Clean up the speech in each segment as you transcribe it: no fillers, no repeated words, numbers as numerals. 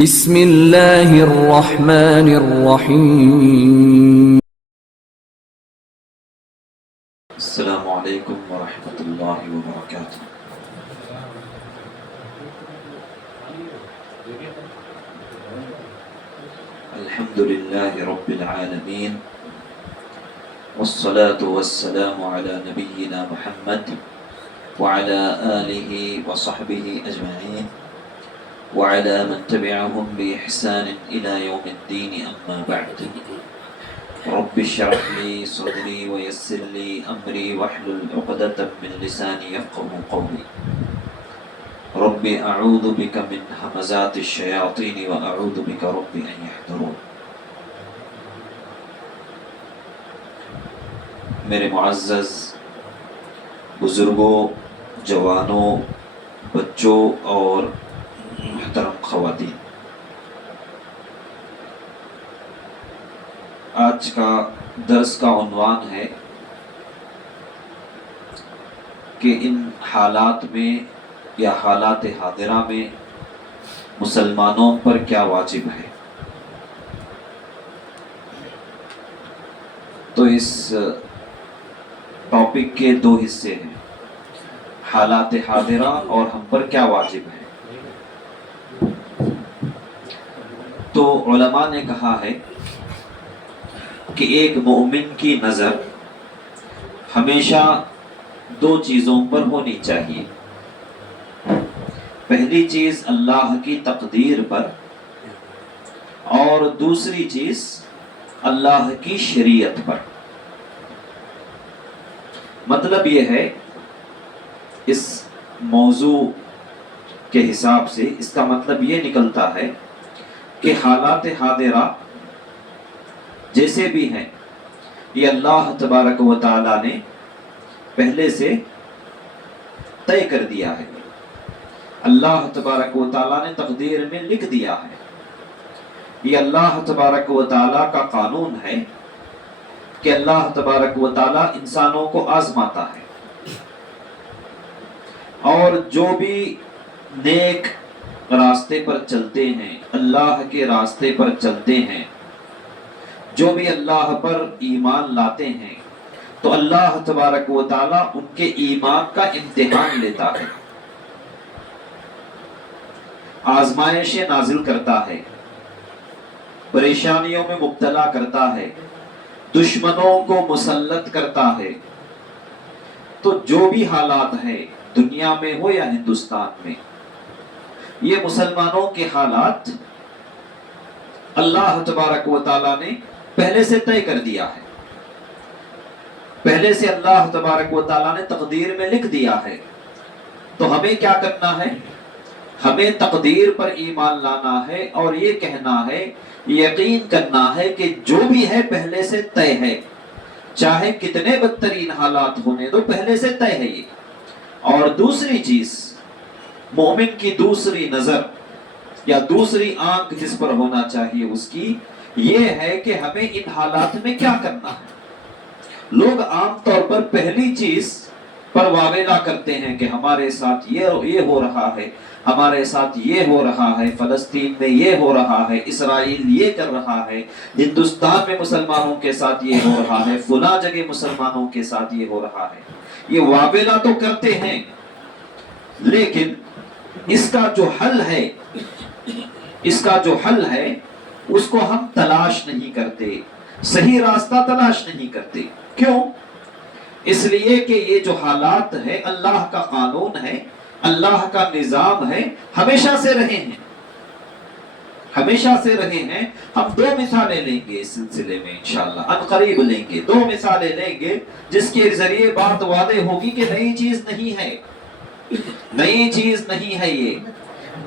بسم اللہ الرحمن الرحیم۔ السلام علیکم ورحمۃ اللہ وبرکاتہ۔ الحمد للہ رب العالمین والصلاة والسلام علی نبینا محمد وعلى آلہ وصحبہ اجمعین وعلى من تبعهم بإحسان إلى يوم الدين أما بعد رب اشرح لي صدري ويسر لي أمري واحلل عقدة من لساني يفقهوا قولي رب أعوذ بك من همزات الشياطين وأعوذ بك رب أن يحضرون۔ میرے معزز بزرگوں، جوانوں، بچوں اور محترم خواتین، آج کا درس کا عنوان ہے کہ ان حالات میں یا حالات حاضرہ میں مسلمانوں پر کیا واجب ہے۔ تو اس ٹاپک کے دو حصے ہیں، حالات حاضرہ اور ہم پر کیا واجب ہے۔ تو علماء نے کہا ہے کہ ایک مومن کی نظر ہمیشہ دو چیزوں پر ہونی چاہیے۔ پہلی چیز اللہ کی تقدیر پر، اور دوسری چیز اللہ کی شریعت پر۔ مطلب یہ ہے اس موضوع کے حساب سے، اس کا مطلب یہ نکلتا ہے کہ حالات حاضرہ جیسے بھی ہیں یہ اللہ تبارک و تعالی نے پہلے سے طے کر دیا ہے، اللہ تبارک و تعالی نے تقدیر میں لکھ دیا ہے۔ یہ اللہ تبارک و تعالی کا قانون ہے کہ اللہ تبارک و تعالی انسانوں کو آزماتا ہے، اور جو بھی نیک راستے پر چلتے ہیں، اللہ کے راستے پر چلتے ہیں، جو بھی اللہ پر ایمان لاتے ہیں، تو اللہ تبارک و تعالی ان کے ایمان کا امتحان لیتا ہے، آزمائشیں نازل کرتا ہے، پریشانیوں میں مبتلا کرتا ہے، دشمنوں کو مسلط کرتا ہے۔ تو جو بھی حالات ہیں دنیا میں ہو یا ہندوستان میں، یہ مسلمانوں کے حالات اللہ تبارک و تعالی نے پہلے سے طے کر دیا ہے، پہلے سے اللہ تبارک و تعالی نے تقدیر میں لکھ دیا ہے۔ تو ہمیں کیا کرنا ہے؟ ہمیں تقدیر پر ایمان لانا ہے، اور یہ کہنا ہے، یقین کرنا ہے کہ جو بھی ہے پہلے سے طے ہے، چاہے کتنے بدترین حالات ہونے دو، پہلے سے طے ہے یہ۔ اور دوسری چیز، مومن کی دوسری نظر یا دوسری آنکھ جس پر ہونا چاہیے اس کی یہ ہے کہ ہمیں ان حالات میں کیا کرنا ہے۔ لوگ عام طور پر پہلی چیز پر واویلا کرتے ہیں کہ ہمارے ساتھ یہ ہو رہا ہے، ہمارے ساتھ یہ ہو رہا ہے، فلسطین میں یہ ہو رہا ہے، اسرائیل یہ کر رہا ہے، ہندوستان میں مسلمانوں کے ساتھ یہ ہو رہا ہے، فلاں جگہ مسلمانوں کے ساتھ یہ ہو رہا ہے۔ یہ واویلا تو کرتے ہیں، لیکن اس کا جو حل ہے اس کو ہم تلاش نہیں کرتے، صحیح راستہ تلاش نہیں کرتے۔ کیوں؟ اس لیے کہ یہ جو حالات ہے اللہ کا قانون ہے، اللہ کا نظام ہے، ہمیشہ سے رہے ہیں۔ ہم دو مثالیں لیں گے اس سلسلے میں انشاءاللہ، ان قریب لیں گے، دو مثالیں لیں گے جس کے ذریعے بات واضح ہوگی کہ نئی چیز نہیں ہے یہ۔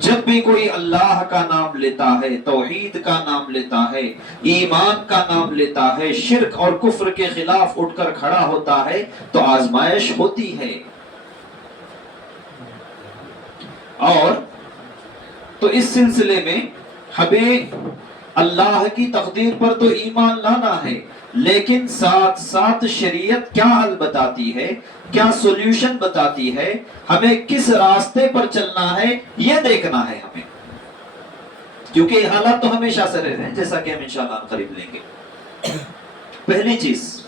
جب بھی کوئی اللہ کا نام لیتا ہے، توحید کا نام لیتا ہے، ایمان کا نام لیتا ہے، شرک اور کفر کے خلاف اٹھ کر کھڑا ہوتا ہے، تو آزمائش ہوتی ہے۔ اور تو اس سلسلے میں ہمیں اللہ کی تقدیر پر تو ایمان لانا ہے، لیکن ساتھ ساتھ شریعت کیا حل بتاتی ہے، کیا سولوشن بتاتی ہے، ہمیں کس راستے پر چلنا ہے، یہ دیکھنا ہے ہمیں۔ کیونکہ یہ حالات تو ہمیشہ سے رہے ہیں، جیسا کہ ہم انشاءاللہ قریب لیں گے۔ پہلی چیز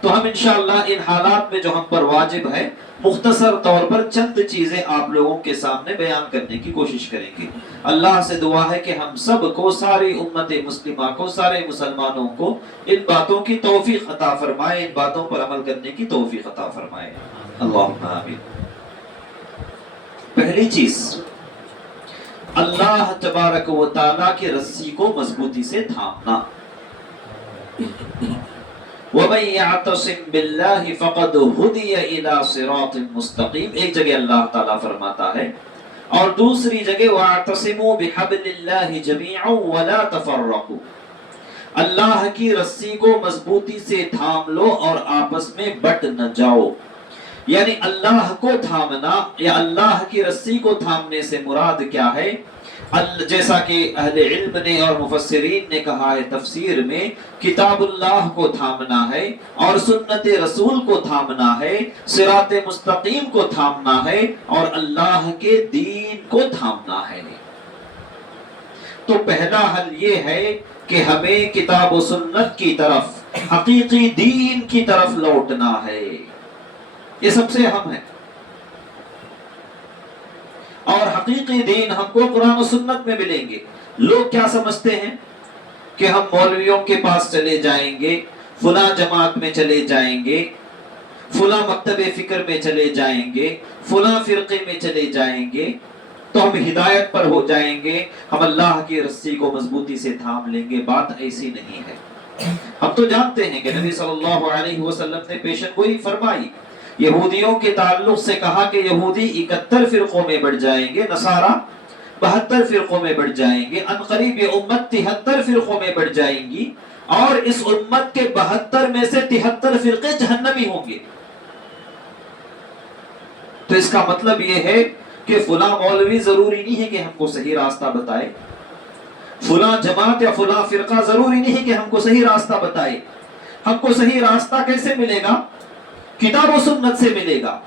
تو ہم انشاءاللہ ان حالات میں جو ہم پر واجب ہے، مختصر طور پر چند چیزیں آپ لوگوں کے سامنے بیان کرنے کی کوشش کریں گے۔ اللہ سے دعا ہے کہ ہم سب کو، ساری امت مسلمہ کو، سارے مسلمانوں کو ان باتوں کی توفیق عطا فرمائے، ان باتوں پر عمل کرنے کی توفیق عطا فرمائے، اللہم آمین۔ پہلی چیز، اللہ تبارک و تعالیٰ کی رسی کو مضبوطی سے تھامنا۔ وَمَن يَعْتَصِم بِاللَّهِ فَقَدْ هُدِيَ إِلَى صِرَاطٍ مُسْتَقِيمٍ، ایک جگہ اللہ تعالیٰ فرماتا ہے، اور دوسری جگہ وَاعْتَصِمُوا بِحَبْلِ اللَّهِ جَمِيعًا وَلَا تَفَرَّقُوا، اللہ کی رسی کو مضبوطی سے تھام لو اور آپس میں بٹ نہ جاؤ۔ یعنی اللہ کو تھامنا یا اللہ کی رسی کو تھامنے سے مراد کیا ہے؟ جیسا کہ اہل علم نے اور مفسرین نے کہا ہے تفسیر میں، کتاب اللہ کو تھامنا ہے اور سنت رسول کو تھامنا ہے، صراط مستقیم کو تھامنا ہے اور اللہ کے دین کو تھامنا ہے۔ تو پہلا حل یہ ہے کہ ہمیں کتاب و سنت کی طرف، حقیقی دین کی طرف لوٹنا ہے، یہ سب سے اہم ہے۔ اور حقیقی دین ہم کو قرآن و سنت میں ملیں گے۔ لوگ کیا سمجھتے ہیں کہ ہم مولویوں کے پاس چلے جائیں گے، فلاں جماعت میں چلے جائیں گے، فلاں مکتب فکر میں چلے جائیں گے، فلاں فرقے میں چلے جائیں گے تو ہم ہدایت پر ہو جائیں گے، ہم اللہ کی رسی کو مضبوطی سے تھام لیں گے۔ بات ایسی نہیں ہے۔ ہم تو جانتے ہیں کہ نبی صلی اللہ علیہ وسلم نے پیشن گوئی فرمائی، یہودیوں کے تعلق سے کہا کہ یہودی 71 فرقوں میں بڑھ جائیں گے، نصارہ 72 فرقوں میں بڑھ جائیں گے، ان قریب یہ امت 73 فرقوں میں بڑھ جائیں گی، اور اس امت کے 72 میں سے 73 فرقے جہنمی ہوں گے۔ تو اس کا مطلب یہ ہے کہ فلاں مولوی ضروری نہیں ہے کہ ہم کو صحیح راستہ بتائے، فلاں جماعت یا فلاں فرقہ ضروری نہیں ہے کہ ہم کو صحیح راستہ بتائے۔ ہم کو صحیح راستہ کیسے ملے گا؟ کتاب و سنت سے ملے گا۔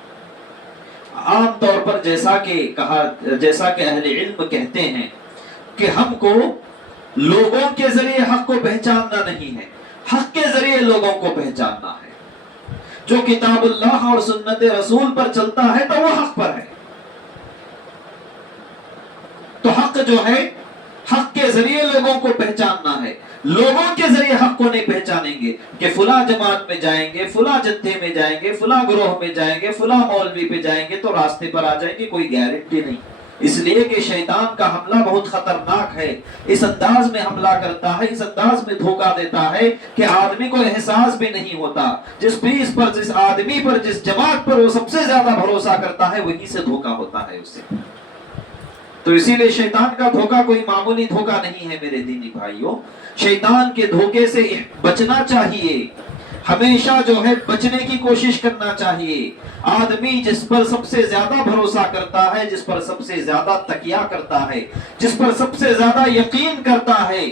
عام طور پر جیسا کہ اہل علم کہتے ہیں کہ ہم کو لوگوں کے ذریعے حق کو پہچاننا نہیں ہے، حق کے ذریعے لوگوں کو پہچاننا ہے۔ جو کتاب اللہ اور سنت رسول پر چلتا ہے تو وہ حق پر ہے۔ تو حق جو ہے، حق کے ذریعے لوگوں کو پہچاننا ہے۔ لوگوں کے ذریعے حق کو نہیں پہچانیں گے کہ فلاں جماعت میں جائیں گے، فلاں جتھے میں جائیں گے، فلاں گروہ میں جائیں گے، فلاں مولوی پہ جائیں گے تو راستے پر آ جائیں گے، کوئی گارنٹی نہیں۔ اس لیے کہ شیطان کا حملہ بہت خطرناک ہے، اس انداز میں حملہ کرتا ہے، اس انداز میں دھوکہ دیتا ہے کہ آدمی کو احساس بھی نہیں ہوتا۔ جس چیز پر، جس آدمی پر، جس جماعت پر وہ سب سے زیادہ بھروسہ کرتا ہے، وہی سے دھوکہ ہوتا ہے اسے۔ تو اسی لیے شیطان کا دھوکہ کوئی معمولی دھوکہ نہیں ہے میرے دینی بھائیوں۔ شیطان کے دھوکے سے بچنا چاہیے، ہمیشہ جو ہے بچنے کی کوشش کرنا چاہیے۔ آدمی جس پر سب سے زیادہ بھروسہ کرتا ہے، جس پر سب سے زیادہ تکیہ کرتا ہے، جس پر سب سے زیادہ یقین کرتا ہے،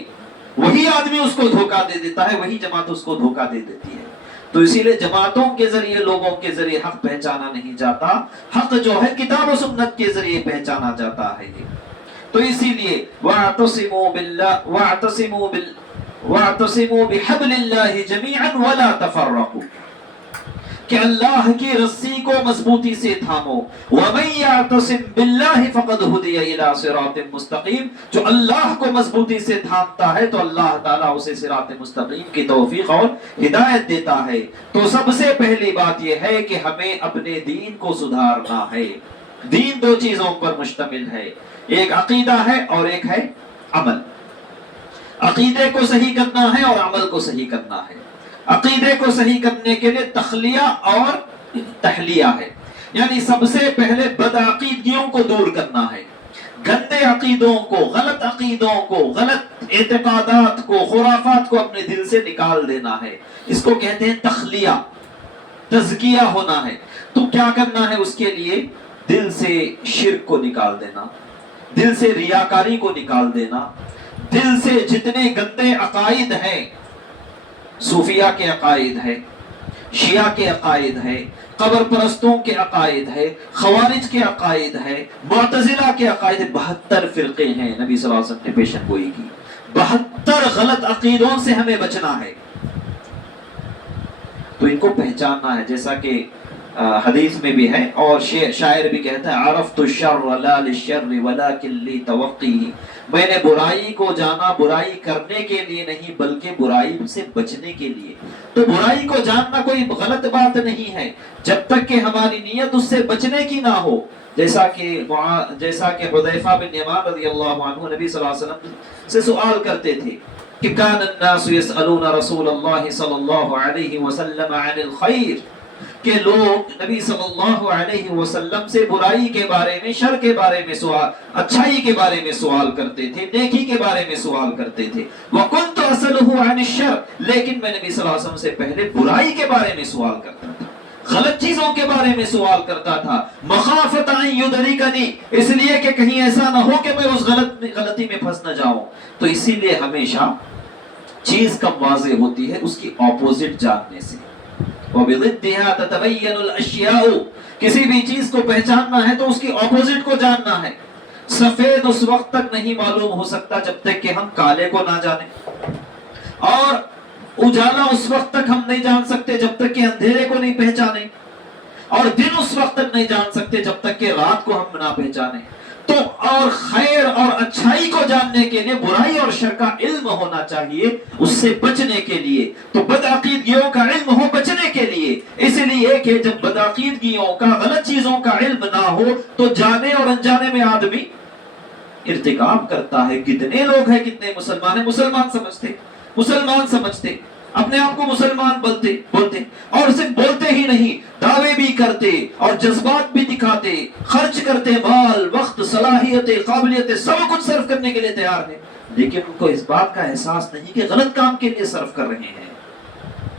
وہی آدمی اس کو دھوکہ دے دیتا ہے، وہی جماعت اس کو دھوکہ دے دیتی ہے۔ تو اسی لیے جماعتوں کے ذریعے، لوگوں کے ذریعے حق پہچانا نہیں جاتا، حق جو ہے کتاب و سنت کے ذریعے پہچانا جاتا ہے۔ تو اسی لیے وَاعْتَصِمُوا بِحَبْلِ اللَّهِ جَمِيعًا وَلَا تَفَرَّقُوا، کہ اللہ کی رسی کو مضبوطی سے تھامو۔ وَمَن يَعْتَصِم بِاللَّهِ فَقَدْ هُدِيَ إِلَى صِرَاطٍ مُسْتَقِيمٍ، جو اللہ کو مضبوطی سے تھامتا ہے تو اللہ تعالیٰ اسے صراط مستقیم کی توفیق اور ہدایت دیتا ہے۔ تو سب سے پہلی بات یہ ہے کہ ہمیں اپنے دین کو سدھارنا ہے۔ دین دو چیزوں پر مشتمل ہے، ایک عقیدہ ہے اور ایک ہے عمل۔ عقیدے کو صحیح کرنا ہے اور عمل کو صحیح کرنا ہے۔ عقیدے کو صحیح کرنے کے لیے تخلیہ اور تحلیہ ہے، یعنی سب سے پہلے بدعقیدگیوں کو دور کرنا ہے، گندے عقیدوں کو، غلط عقیدوں کو، غلط اعتقادات کو، خرافات کو اپنے دل سے نکال دینا ہے۔ اس کو کہتے ہیں تخلیہ، تزکیہ ہونا ہے۔ تو کیا کرنا ہے اس کے لیے؟ دل سے شرک کو نکال دینا، دل سے ریاکاری کو نکال دینا، دل سے جتنے گندے عقائد ہیں، صوفیہ کے عقائد ہیں، شیعہ کے عقائد ہے، قبر پرستوں کے عقائد ہے، خوارج کے عقائد ہے، معتزلہ کے عقائد ہے، 72 فرقے ہیں نبی صلی اللہ علیہ وسلم نے پیشن گوئی کی۔ 72 غلط عقیدوں سے ہمیں بچنا ہے، تو ان کو پہچاننا ہے، جیسا کہ حدیث میں بھی ہے اور شاعر بھی کہتا ہے عرفت الشر لا للشر ولکن لتوقیہ، میں نے برائی کو جانا برائی کرنے کے لیے نہیں بلکہ برائی سے بچنے کے لیے۔ تو برائی کو جاننا کوئی غلط بات نہیں ہے جب تک کہ ہماری نیت اس سے بچنے کی نہ ہو، جیسا کہ حذیفہ بن یمان رضی اللہ عنہ نبی صلی اللہ علیہ وسلم سے سوال کرتے تھے کہ کان الناس يسألون رسول اللہ صلی اللہ علیہ وسلم عن الخیر، کہ لوگ نبی صلی اللہ علیہ وسلم سے برائی کے بارے میں، شر کے بارے میں سوال، اچھائی کے بارے میں سوال کرتے تھے، نیکی کے بارے میں سوال کرتے تھے۔ وَكُنْتُ أَسْأَلُهُ عَنِ الشَّرِّ، لیکن میں نبی صلی اللہ علیہ وسلم سے پہلے برائی کے بارے میں سوال کرتا تھا، غلط چیزوں کے بارے میں سوال کرتا تھا، مخافت ان یدرکنی، اس لیے کہ کہیں ایسا نہ ہو کہ میں اس غلطی میں پھنس نہ جاؤں۔ تو اسی لیے ہمیشہ چیز کم واضح ہوتی ہے اس کی اپوزٹ جاننے سے۔ وَبِضِدِّهَا تَتَبَيَّنُ الْأَشْيَاءُ، کسی بھی چیز کو پہچاننا ہے تو اس کی اپوزٹ کو جاننا ہے۔ سفید اس وقت تک نہیں معلوم ہو سکتا جب تک کہ ہم کالے کو نہ جانیں، اور اجالا اس وقت تک ہم نہیں جان سکتے جب تک کہ اندھیرے کو نہیں پہچانیں، اور دن اس وقت تک نہیں جان سکتے جب تک کہ رات کو ہم نہ پہچانیں۔ تو اور خیر اور اچھائی کو جاننے کے لیے برائی اور شر کا علم ہونا چاہیے، اس سے بچنے کے لیے۔ تو بدعقیدگیوں کا علم ہو بچنے کے لیے، اس لیے کہ جب بدعقیدگیوں کا، غلط چیزوں کا علم نہ ہو تو جانے اور انجانے میں آدمی ارتکاب کرتا ہے۔ کتنے لوگ ہیں، کتنے مسلمان ہیں، مسلمان سمجھتے اپنے آپ کو مسلمان بولتے اور صرف بولتے ہی نہیں، دعوے بھی کرتے اور جذبات بھی دکھاتے، خرچ کرتے، مال، وقت، صلاحیتیں، قابلیتیں، سب کچھ صرف کرنے کے لیے تیار ہیں، لیکن ان کو اس بات کا احساس نہیں کہ غلط کام کے لیے صرف کر رہے ہیں۔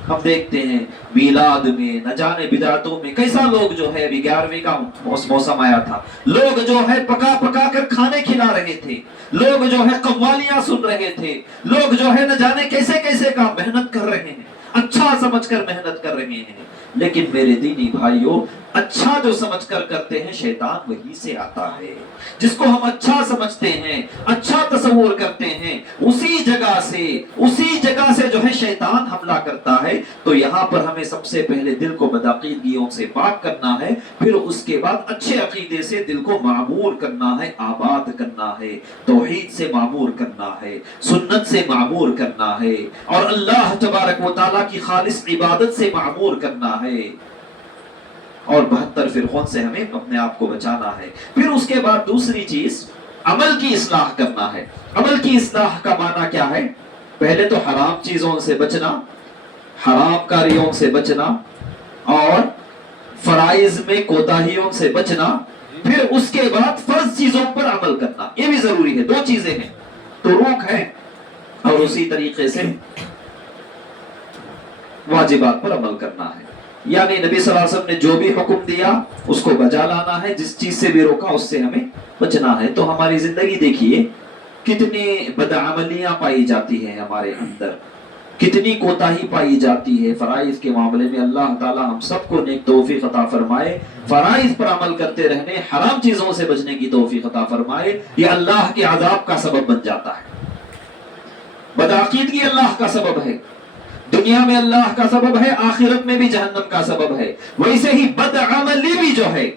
ہم دیکھتے ہیں میلاد میں، نہ جانے بدعتوں میں، کیسا لوگ جو ہے، ابھی 11ویں کا موسم آیا تھا، لوگ جو ہے پکا کر کھانے کھلا رہے تھے، لوگ جو ہے قوالیاں سن رہے تھے، لوگ جو ہے نہ جانے کیسے کام، محنت کر رہے ہیں، اچھا سمجھ کر محنت کر رہے ہیں۔ لیکن میرے دینی بھائیوں، اچھا جو سمجھ کر کرتے ہیں شیطان وہی سے آتا ہے۔ جس کو ہم اچھا سمجھتے ہیں، اچھا تصور کرتے ہیں، اسی جگہ سے جو ہے شیطان حملہ کرتا ہے۔ تو یہاں پر ہمیں سب سے پہلے دل کو بدعقیدگیوں سے پاک کرنا ہے، پھر اس کے بعد اچھے عقیدے سے دل کو معمور کرنا ہے، آباد کرنا ہے، توحید سے معمور کرنا ہے، سنت سے معمور کرنا ہے، اور اللہ تبارک و تعالیٰ کی خالص عبادت سے معمور کرنا ہے، اور 72 فرقوں سے ہمیں اپنے آپ کو بچانا ہے۔ پھر اس کے بعد دوسری چیز عمل کی اصلاح کرنا ہے۔ عمل کی اصلاح کا معنی کیا ہے؟ پہلے تو حرام چیزوں سے بچنا، حرام کاریوں سے بچنا، اور فرائض میں کوتاہیوں سے بچنا، پھر اس کے بعد فرض چیزوں پر عمل کرنا، یہ بھی ضروری ہے۔ دو چیزیں ہیں، طرق ہے اور اسی طریقے سے واجبات پر عمل کرنا ہے۔ یعنی نبی صلی اللہ علیہ وسلم نے جو بھی حکم دیا اس کو بجا لانا ہے، جس چیز سے بھی روکا اس سے ہمیں بچنا ہے۔ تو ہماری زندگی دیکھیے کتنی بدعملیاں پائی جاتی ہیں ہمارے اندر، کتنی کوتاہی پائی جاتی ہے فرائض کے معاملے میں۔ اللہ تعالی ہم سب کو نیک توفیق عطا فرمائے، فرائض پر عمل کرتے رہنے، حرام چیزوں سے بچنے کی توفیق عطا فرمائے۔ یہ اللہ کے عذاب کا سبب بن جاتا ہے۔ بدعقیدگی اللہ کا سبب ہے، دنیا میں اللہ کا سبب ہے، آخرت میں بھی جہنم کا سبب ہے۔ ویسے ہی بدعملی بھی جو ہے،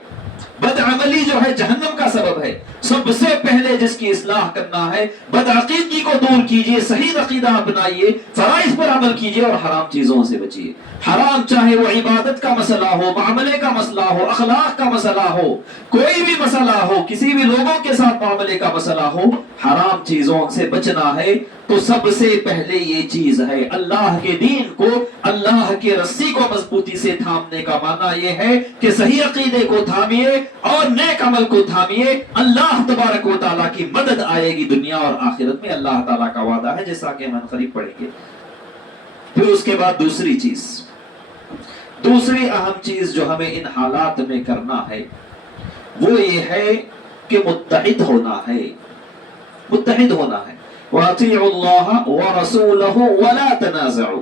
بدعملی جو ہے جہنم کا سبب ہے۔ سب سے پہلے جس کی اصلاح کرنا ہے، بدعقیدگی کو دور کیجئے، صحیح عقیدہ اپنائیے، فرائض پر عمل کیجئے اور حرام چیزوں سے بچیے۔ حرام چاہے وہ عبادت کا مسئلہ ہو، معاملے کا مسئلہ ہو، اخلاق کا مسئلہ ہو، کوئی بھی مسئلہ ہو، کسی بھی لوگوں کے ساتھ معاملے کا مسئلہ ہو، حرام چیزوں سے بچنا ہے۔ تو سب سے پہلے یہ چیز ہے، اللہ کے دین کو، اللہ کے رسی کو مضبوطی سے تھامنے کا معنی یہ ہے کہ صحیح عقیدے کو تھامیے اور نیک عمل کو تھامیے۔ اللہ تبارک و تعالیٰ کی مدد آئے گی دنیا اور آخرت میں، اللہ تعالیٰ کا وعدہ ہے، جیسا کہ ہم قریب پڑھیں گے۔ پھر اس کے بعد دوسری اہم چیز جو ہمیں ان حالات میں کرنا ہے وہ یہ ہے کہ متحد ہونا ہے، متحد ہونا ہے۔ وَأَطِيعُوا اللَّهَ وَرَسُولَهُ وَلَا تَنَازَعُوا،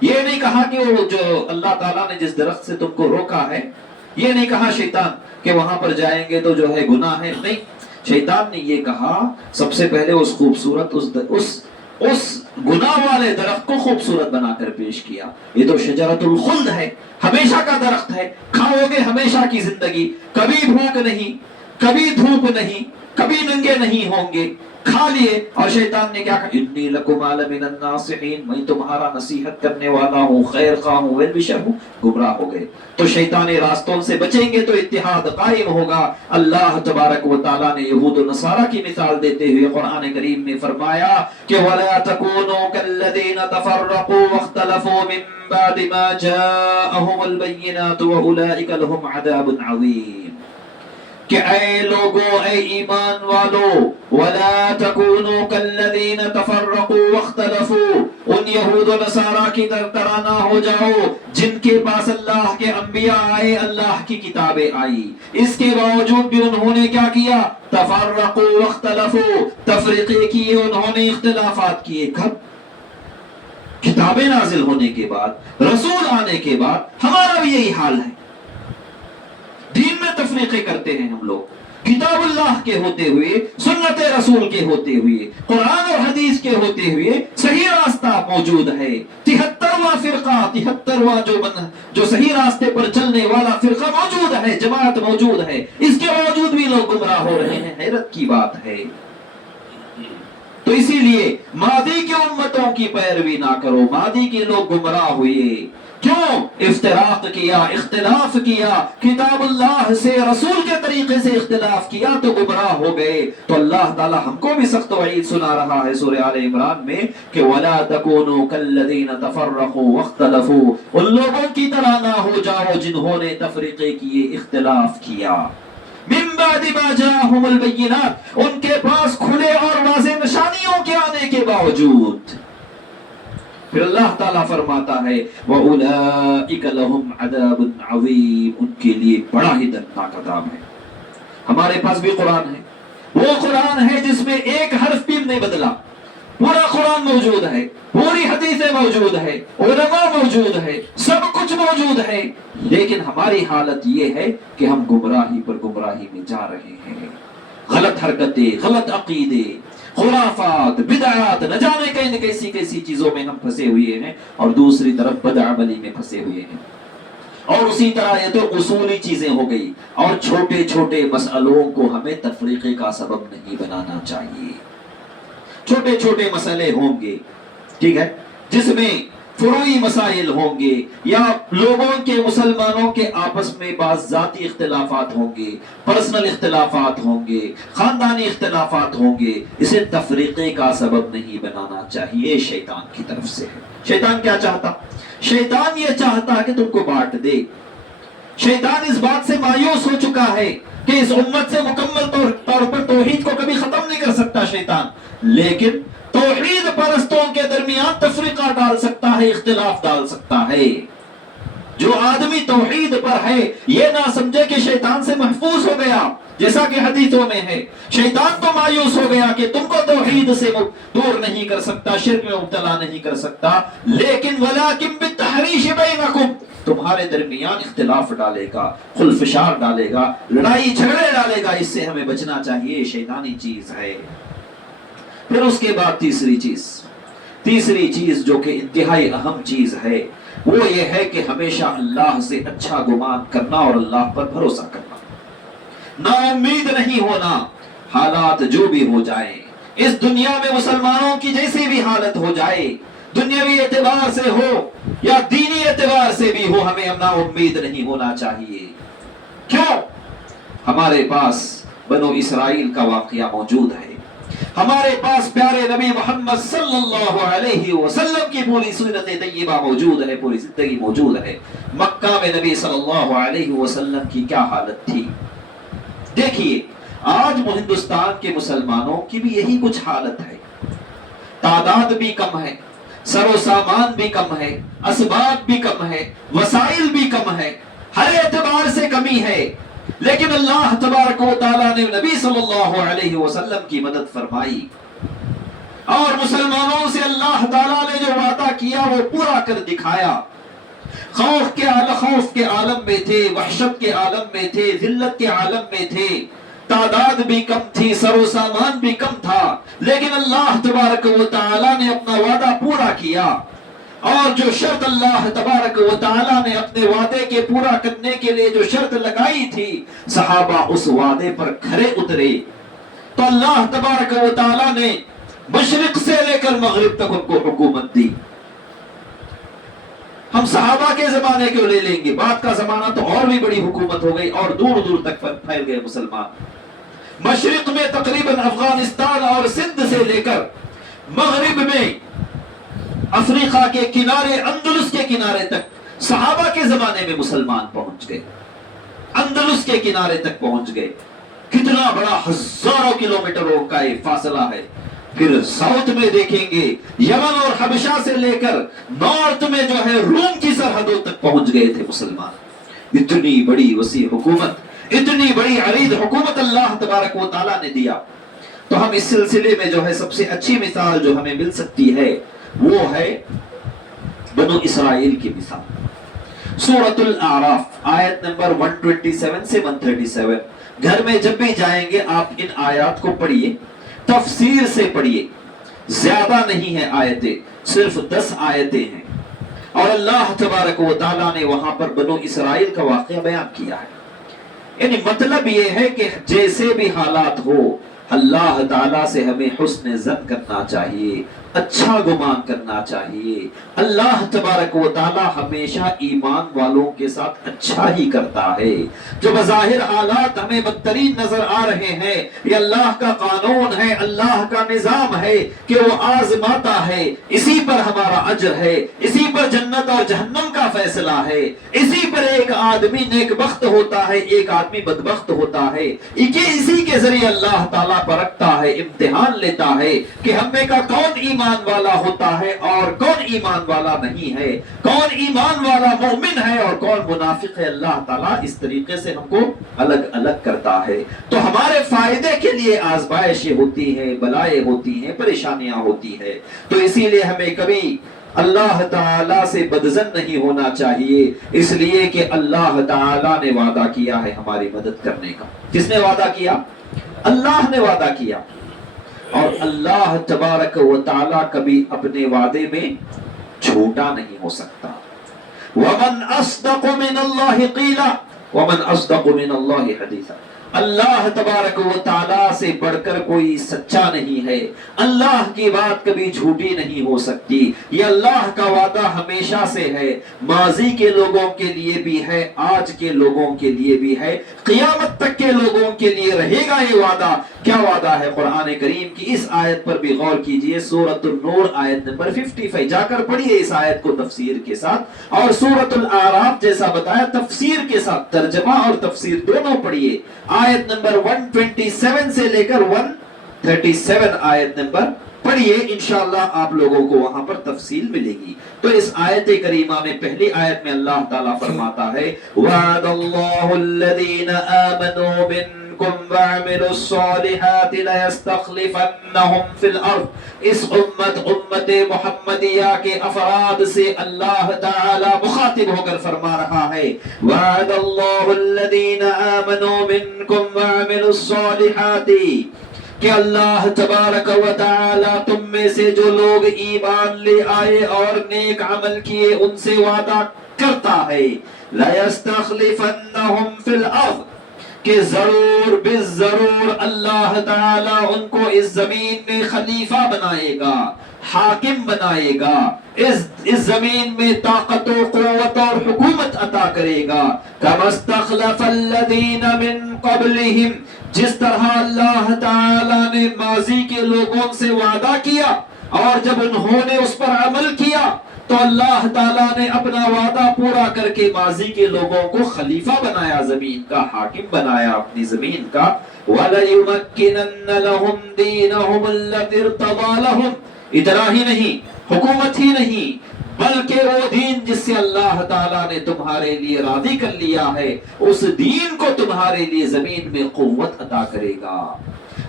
یہ نہیں کہا کہ وہ جو اللہ تعالیٰ نے جس درخت سے تم کو روکا ہے، یہ نہیں کہا شیطان کہ وہاں پر جائیں گے تو جو ہے گناہ ہے، نہیں، شیطان نے یہ کہا سب سے پہلے اس خوبصورت اس گناہ والے درخت کو خوبصورت بنا کر پیش کیا، یہ تو شجرۃ الخلد ہے، ہمیشہ کا درخت ہے، کھاؤ گے ہمیشہ کی زندگی، کبھی بھوک نہیں، کبھی دھوپ نہیں، کبھی ننگے نہیں ہوں گے، کھا لیے۔ اور شیطان نے کیا کہا، انی لکما لمن الناصحین، میں تمہارا نصیحت کرنے والا ہوں، خیر خواہ ہوں، ویل ہوں، گمراہ ہو گئے۔ تو شیطانی راستوں سے بچیں گے تو اتحاد قائم ہوگا۔ اللہ تبارک و تعالیٰ نے یہود و نصارہ کی مثال دیتے ہوئے قرآن کریم میں فرمایا کہ وَلَا تَكُونُوا كَالَّذِينَ تَفَرَّقُوا وَاخْتَلَفُوا مِن بَعْدِ مَا جَاءَهُمُ الْبَيِّنَاتُ وَأُولَٰئِكَ لَهُمْ عَذَابٌ عَظِيمٌ، کہ اے لوگو، اے ایمان والو، وَلَا تَكُونُوا كَالَّذِينَ تَفَرَّقُوا وَاخْتَلَفُوا، ان یہود و نصارہ کی طرح نہ ہو جاؤ جن کے پاس اللہ کے انبیاء آئے، اللہ کی کتابیں آئی، اس کے باوجود بھی انہوں نے کیا کیا، تفرقوا واختلفوا، تفریقے کیے، انہوں نے اختلافات کیے۔ کب؟ کتابیں نازل ہونے کے بعد، رسول آنے کے بعد ہمارا بھی یہی حال ہے، دین میں تفریقے کرتے ہیں ہم لوگ، کتاب اللہ کے ہوتے ہوئے، سنت رسول کے ہوتے ہوئے، قرآن اور حدیث کے ہوتے ہوئے صحیح راستہ موجود ہے، 73واں فرقہ، 73واں جو صحیح راستے پر چلنے والا فرقہ موجود ہے، جماعت موجود ہے، اس کے باوجود بھی لوگ گمراہ ہو رہے ہیں، حیرت کی بات ہے۔ تو اسی لیے ماضی کی امتوں کی پیروی نہ کرو، ماضی کے لوگ گمراہ ہوئے، کیوں؟ افتراق کیا، اختلاف کیا، کتاب اللہ سے، رسول کے طریقے سے اختلاف کیا تو گمراہ ہو گئے۔ تو اللہ تعالی ہم کو بھی سخت وعید سنا رہا ہے سورہ آل عمران میں کہ وَلَا تَكُونُوا كَالَّذِينَ تَفَرَّقُوا وَاخْتَلَفُوا، ان لوگوں کی طرح نہ ہو جاؤ جنہوں نے تفریقے کیے، اختلاف کیا، من بعد ما جاءهم البینات، ان کے پاس کھلے اور واضح نشانیوں کے آنے کے باوجود۔ پھر اللہ تعالیٰ فرماتا ہے وَأُولَئِكَ لَهُمْ عَذَابٌ عَظِيمٌ، ان کے لیے بڑا ہی دردناک عذاب ہے۔ ہمارے پاس بھی قرآن ہے، وہ قرآن ہے جس میں ایک حرف بھی نہیں بدلا، پورا قرآن موجود ہے، پوری حدیثیں موجود ہے، علماء موجود ہے، سب کچھ موجود ہے، لیکن ہماری حالت یہ ہے کہ ہم گمراہی پر گمراہی میں جا رہے ہیں، غلط حرکتیں، غلط عقیدے، خرافات، بدعات، نہ جانے کہیں کیسی کیسی چیزوں میں ہم پھنسے ہوئے ہیں، اور دوسری طرف بدعملی میں پھنسے ہوئے ہیں۔ اور اسی طرح یہ تو اصولی چیزیں ہو گئی، اور چھوٹے چھوٹے مسئلوں کو ہمیں تفریقے کا سبب نہیں بنانا چاہیے۔ چھوٹے چھوٹے مسئلے ہوں گے، ٹھیک ہے، جس میں فروعی مسائل ہوں گے، یا لوگوں کے، مسلمانوں کے آپس میں بعض ذاتی اختلافات ہوں گے، پرسنل اختلافات ہوں گے، خاندانی اختلافات ہوں گے، اسے تفریقے کا سبب نہیں بنانا چاہیے، شیطان کی طرف سے ہے۔ شیطان کیا چاہتا؟ شیطان یہ چاہتا ہے کہ تم کو بانٹ دے۔ شیطان اس بات سے مایوس ہو چکا ہے کہ اس امت سے مکمل طور پر توحید کو کبھی ختم نہیں کر سکتا شیطان، لیکن توحید پرستوں کے درمیان تفریقہ ڈال سکتا ہے، اختلاف ڈال سکتا ہے۔ جو آدمی توحید پر ہے یہ نہ سمجھے کہ شیطان سے محفوظ ہو گیا، جیسا کہ حدیثوں میں ہے، شیطان تو مایوس ہو گیا کہ تم کو توحید سے دور نہیں کر سکتا، شرک میں مبتلا نہیں کر سکتا، لیکن وَلَٰكِن بِالتَّحْرِيشِ بَيْنَكُمْ، تمہارے درمیان اختلاف ڈالے گا، خلفشار ڈالے گا، لڑائی جھگڑے ڈالے گا، اس سے ہمیں بچنا چاہیے، شیطانی چیز ہے۔ پھر اس کے بعد تیسری چیز جو کہ انتہائی اہم چیز ہے، وہ یہ ہے کہ ہمیشہ اللہ سے اچھا گمان کرنا اور اللہ پر بھروسہ کرنا، نا امید نہیں ہونا، حالات جو بھی ہو جائیں، اس دنیا میں مسلمانوں کی جیسی بھی حالت ہو جائے، دنیاوی اعتبار سے ہو یا دینی اعتبار سے بھی ہو، ہمیں نا امید نہیں ہونا چاہیے۔ کیوں؟ ہمارے پاس بنو اسرائیل کا واقعہ موجود ہے، ہمارے پاس پیارے نبی محمد صلی اللہ علیہ وسلم کی پوری سیرت طیبہ موجود ہے، پوری زندگی موجود ہے۔ مکہ میں نبی صلی اللہ علیہ وسلم کی کیا حالت تھی؟ دیکھیے آج ہندوستان کے مسلمانوں کی بھی یہی کچھ حالت ہے، تعداد بھی کم ہے، سر و سامان بھی کم ہے، اسباب بھی کم ہے، وسائل بھی کم ہے، ہر اعتبار سے کمی ہے، لیکن اللہ تبارک و تعالیٰ نے نبی صلی اللہ علیہ وسلم کی مدد فرمائی۔ اور مسلمانوں سے اللہ تعالیٰ نے جو وعدہ کیا وہ پورا کر دکھایا۔ خوف کے عالم میں تھے، وحشت کے عالم میں تھے، ذلت کے عالم میں تھے، تعداد بھی کم تھی، سر و سامان بھی کم تھا، لیکن اللہ تبارک و تعالیٰ نے اپنا وعدہ پورا کیا۔ اور جو شرط اللہ تبارک و تعالیٰ نے اپنے وعدے کے پورا کرنے کے لیے جو شرط لگائی تھی، صحابہ اس وعدے پر کھرے اترے، تو اللہ تبارک و تعالیٰ نے مشرق سے لے کر مغرب تک ان کو حکومت دی۔ ہم صحابہ کے زمانے کیوں لے لیں گے، بعد کا زمانہ تو اور بھی بڑی حکومت ہو گئی اور دور دور تک پھیل گئے مسلمان۔ مشرق میں تقریباً افغانستان اور سندھ سے لے کر مغرب میں افریقہ کے کنارے، اندلس کے کنارے تک صحابہ کے زمانے میں مسلمان پہنچ گئے، اندلس کے کنارے تک پہنچ گئے۔ کتنا بڑا، ہزاروں کلومیٹروں کا یہ فاصلہ ہے۔ پھر ساؤتھ میں دیکھیں گے، یمن اور حبشہ سے لے کر نارتھ میں جو ہے روم کی سرحدوں تک پہنچ گئے تھے مسلمان۔ اتنی بڑی وسیع حکومت، اتنی بڑی عریض حکومت اللہ تبارک و تعالیٰ نے دیا۔ تو ہم اس سلسلے میں جو ہے سب سے اچھی مثال جو ہمیں مل سکتی ہے وہ ہے بنو اسرائیل کی مثال۔ سورۃ الاعراف آیت نمبر 127 سے 137، گھر میں جب بھی جائیں گے آپ ان آیات کو پڑھیے، تفسیر سے پڑھیے، زیادہ نہیں ہے آیتیں، صرف 10 آیتیں ہیں، اور اللہ تبارک و تعالیٰ نے وہاں پر بنو اسرائیل کا واقعہ بیان کیا ہے۔ یعنی مطلب یہ ہے کہ جیسے بھی حالات ہو، اللہ تعالیٰ سے ہمیں حسن ظن کرنا چاہیے، اچھا گمان کرنا چاہیے۔ اللہ تبارک و تعالیٰ ہمیشہ ایمان والوں کے ساتھ اچھا ہی کرتا ہے۔ جو بظاہر حالات ہمیں بدترین نظر آ رہے ہیں، یہ اللہ کا قانون ہے، اللہ کا نظام ہے کہ وہ آزماتا ہے، اسی پر ہمارا اجر ہے، اسی پر جنت اور جہنم کا فیصلہ ہے، اسی پر ایک آدمی نیک بخت ہوتا ہے، ایک آدمی بدبخت ہوتا ہے، اسی کے ذریعے اللہ تعالیٰ پرکھتا ہے، امتحان لیتا ہے کہ ہم میں کا کون ایمان والا ہوتا ہے اور کون ایمان والا نہیں ہے، کون ایمان والا مومن ہے اور کون منافق ہے۔ اللہ تعالیٰ اس طریقے سے ہم کو الگ الگ کرتا ہے۔ تو ہمارے فائدے کے لیے آزمائشیں ہوتی ہیں، بلائیں ہوتی ہیں، پریشانیاں ہوتی ہیں، تو اسی لیے ہمیں کبھی اللہ تعالیٰ سے بدظن نہیں ہونا چاہیے، اس لیے کہ اللہ تعالیٰ نے وعدہ کیا ہے ہماری مدد کرنے کا۔ کس نے وعدہ کیا؟ اللہ نے وعدہ کیا، اور اللہ تبارک و تعالیٰ کبھی اپنے وعدے میں جھوٹا نہیں ہو سکتا۔ وَمَنْ أَصْدَقُ مِنَ اللَّهِ قِيلًا وَمَنْ أَصْدَقُ مِنَ اللَّهِ حَدِيثًا۔ اللہ تبارک و تعالیٰ سے بڑھ کر کوئی سچا نہیں ہے، اللہ کی بات کبھی جھوٹی نہیں ہو سکتی۔ یہ اللہ کا وعدہ ہمیشہ سے ہے، ماضی کے لوگوں کے لیے بھی ہے، آج کے لوگوں کے لیے بھی ہے، قیامت تک کے لوگوں کے لیے رہے گا یہ وعدہ۔ کیا وعدہ ہے؟ قرآن کریم کی اس آیت پر بھی غور کیجئے، سورۃ النور آیت نمبر 55، جا کر پڑھیے اس آیت کو تفسیر کے ساتھ، اور سورۃ الاعراف جیسا بتایا تفسیر کے ساتھ، ترجمہ اور تفسیر دونوں پڑھیے۔ آیت نمبر 127 سے لے کر 137 آیت نمبر پڑھیے، انشاءاللہ آپ لوگوں کو وہاں پر تفصیل ملے گی۔ تو اس آیت کریمہ میں پہلی آیت میں اللہ تعالیٰ فرماتا ہے وَعَدَ اللَّهُ الَّذِينَ آمَنُوا مِنكُمْ وَعَمِلُوا الصَّالِحَاتِ لَيَسْتَخْلِفَنَّهُمْ فِي الْأَرْضِ۔ اس امت محمدیہ کے افراد سے اللہ تعالیٰ مخاطب ہو کر فرما رہا ہے وَعَدَ اللَّهُ الَّذِينَ آمَنُوا مِنكُمْ وَعَمِلُوا الصَّالِحَاتِ، کہ اللہ تبارک و تعالی تم میں سے جو لوگ ایمان لے آئے اور نیک عمل کیے ان سے وعدہ کرتا ہے لَيَسْتَخْلِفَنَّهُمْ فِي الْأَرْضِ، کہ ضرور بالضرور اللہ تعالی ان کو اس زمین میں خلیفہ بنائے گا، حاکم بنائے گا، اس زمین میں طاقت و قوت اور حکومت عطا کرے گا۔ كَمَا اسْتَخْلَفَ الَّذِينَ مِن قَبْلِهِمْ، جس طرح اللہ تعالی نے ماضی کے لوگوں سے وعدہ کیا اور جب انہوں نے اس پر عمل کیا تو اللہ تعالیٰ نے اپنا وعدہ پورا کر کے ماضی کے لوگوں کو خلیفہ بنایا، زمین کا حاکم بنایا اپنی زمین کا۔ وَلَيُمَكِّنَنَّ لَهُمْ دِينَهُمُ الَّذِي ارْتَضَىٰ لَهُمْ، اتنا ہی نہیں، حکومت ہی نہیں، بلکہ وہ دین جس سے اللہ تعالیٰ نے تمہارے لیے راضی کر لیا ہے، اس دین کو تمہارے لیے زمین میں قوت عطا کرے گا۔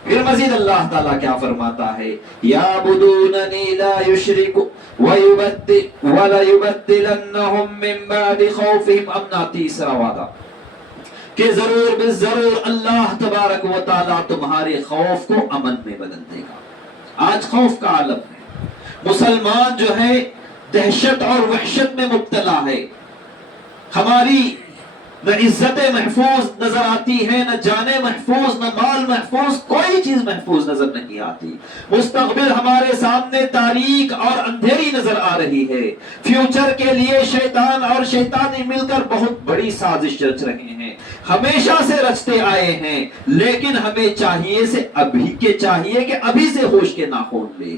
پھر مزید اللہ تعالیٰ کیا فرماتا ہے؟ یعبدوننی لا یشرکو وَلَيُبَدِّلَنَّهُم مِّن بَعْدِ خَوْفِهِمْ امنا. تیسرا وعدہ کہ ضرور بالضرور اللہ تبارک و تعالیٰ تمہارے خوف کو امن میں بدل دے گا. آج خوف کا عالم ہے، مسلمان جو ہے دہشت اور وحشت میں مبتلا ہے. ہماری نہ عزتیں محفوظ نظر آتی ہے، نہ جانیں محفوظ، نہ مال محفوظ، کوئی چیز محفوظ نظر نہیں آتی. مستقبل ہمارے سامنے تاریک اور اندھیری نظر آ رہی ہے. فیوچر کے لیے شیطان اور شیطانی مل کر بہت بڑی سازش رچ رہے ہیں، ہمیشہ سے رچتے آئے ہیں. لیکن ہمیں چاہیے کہ ابھی سے ہوش کے ناخن لے،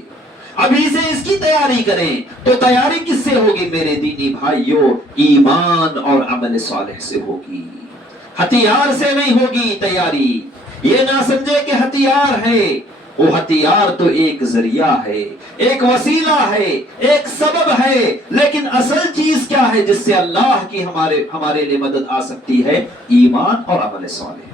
ابھی سے اس کی تیاری کریں. تو تیاری کس سے ہوگی میرے دینی بھائیوں؟ ایمان اور عمل صالح سے ہوگی، ہتھیار سے نہیں ہوگی تیاری. یہ نہ سمجھے کہ ہتھیار ہے، وہ ہتھیار تو ایک ذریعہ ہے، ایک وسیلہ ہے، ایک سبب ہے. لیکن اصل چیز کیا ہے جس سے اللہ کی ہمارے لیے مدد آ سکتی ہے؟ ایمان اور عمل صالح.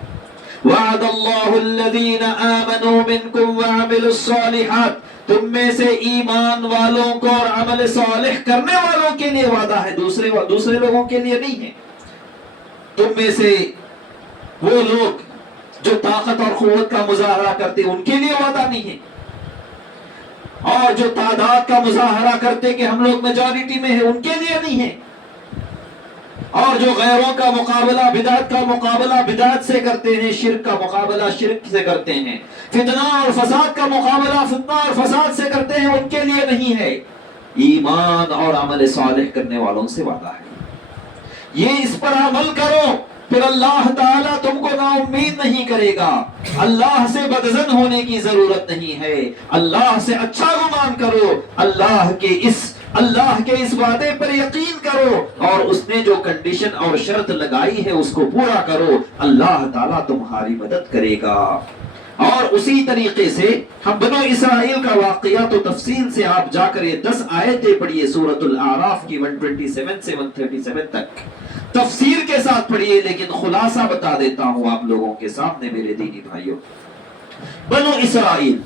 وعد اللہ الذین آمنوا منکم وعملوا الصالحات، تم میں سے ایمان والوں کو اور عمل صالح کرنے والوں کے لیے وعدہ ہے، دوسرے لوگوں کے لیے نہیں ہے. تم میں سے وہ لوگ جو طاقت اور قوت کا مظاہرہ کرتے ان کے لیے وعدہ نہیں ہے، اور جو تعداد کا مظاہرہ کرتے کہ ہم لوگ میجورٹی میں ہیں ان کے لیے نہیں ہے، اور جو غیروں کا مقابلہ بدعت کا مقابلہ بدعت سے کرتے ہیں، شرک کا مقابلہ شرک سے کرتے ہیں، فتنہ اور فساد کا مقابلہ فتنہ اور فساد سے کرتے ہیں، ان کے لیے نہیں ہے. ایمان اور عمل صالح کرنے والوں سے وعدہ ہے. یہ اس پر عمل کرو، پھر اللہ تعالیٰ تم کو نا امید نہیں کرے گا. اللہ سے بدظن ہونے کی ضرورت نہیں ہے، اللہ سے اچھا گمان کرو، اللہ کے اس وعدے پر یقین کرو، اور اس نے جو کنڈیشن اور شرط لگائی ہے اس کو پورا کرو. اللہ تعالیٰ تمہاری مدد کرے گا. اور اسی طریقے سے ہم بنو اسرائیل کا واقعہ تو تفصیل سے آپ جا کر یہ 10 آیتیں پڑھیے سورۃ الاعراف کی 127 سے 137 تک، تفسیر کے ساتھ پڑھیے. لیکن خلاصہ بتا دیتا ہوں آپ لوگوں کے سامنے میرے دینی بھائیوں. بنو اسرائیل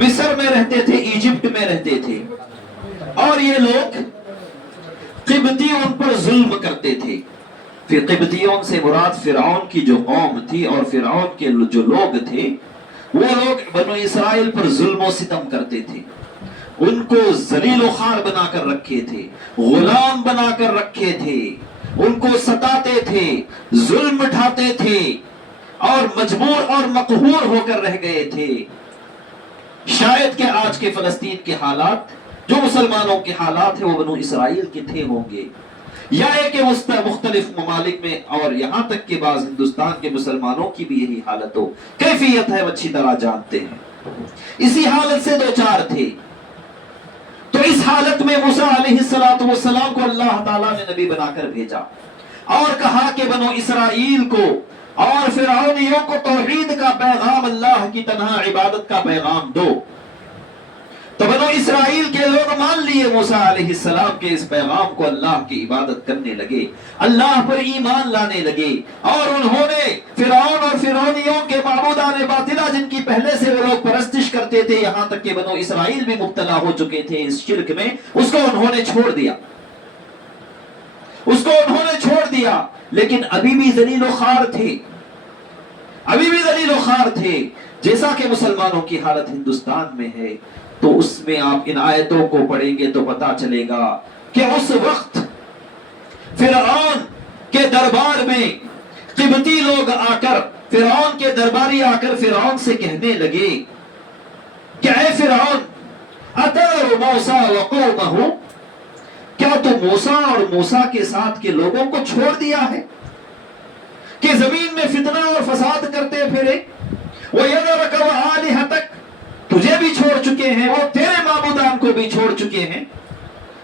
مصر میں رہتے تھے، ایجپٹ میں رہتے تھے، اور یہ لوگ قبطی ان پر ظلم کرتے تھے. پھر قبطیوں سے مراد فرعون کی جو قوم تھی اور فرعون کے جو لوگ تھے، وہ لوگ بنو اسرائیل پر ظلم و ستم کرتے تھے. ان کو ذلیل و خوار بنا کر رکھے تھے، غلام بنا کر رکھے تھے، ان کو ستاتے تھے، ظلم اٹھاتے تھے، اور مجبور اور مقہور ہو کر رہ گئے تھے. شاید کہ آج کے فلسطین کے حالات جو مسلمانوں کے حالات ہیں وہ بنو اسرائیل کے تھے ہوں گے، یا ایک مختلف ممالک میں، اور یہاں تک کہ بعض ہندوستان کے مسلمانوں کی بھی یہی حالت ہو. کیفیت ہے اچھی طرح جانتے ہیں. اسی حالت سے دو چار تھے. تو اس حالت میں موسیٰ علیہ السلام کو اللہ تعالیٰ نے نبی بنا کر بھیجا اور کہا کہ بنو اسرائیل کو اور فرعونیوں کو توحید کا پیغام، اللہ کی تنہا عبادت کا پیغام دو. تو بنو اسرائیل کے لوگ مان لیے موسیٰ علیہ السلام کے اس پیغام کو، اللہ کی عبادت کرنے لگے، اللہ پر ایمان لانے لگے. اور انہوں نے فرعون اور فرعونیوں کے معبودان باطلہ جن کی پہلے سے وہ لوگ پرستش کرتے تھے، یہاں تک کہ بنو اسرائیل بھی مبتلا ہو چکے تھے اس شرک میں، اس کو انہوں نے چھوڑ دیا. لیکن ابھی بھی ذلیل و خوار تھے، جیسا کہ مسلمانوں کی حالت ہندوستان میں ہے. تو اس میں آپ ان آیتوں کو پڑھیں گے تو پتا چلے گا کہ اس وقت فرعون کے دربار میں قبطی لوگ فرعون کے درباری آ کر فرعون سے کہنے لگے کہ اے فرعون، اتذر موسیٰ وقومہ، کیا تو موسیٰ اور موسیٰ کے ساتھ کے لوگوں کو چھوڑ دیا ہے کہ زمین میں فتنہ اور فساد کرتے پھرے؟ وَيَذَرَكَ وَآلِهَتَكَ، تجھے بھی چھوڑ چکے ہیں، وہ تیرے معبودان کو بھی چھوڑ چکے ہیں.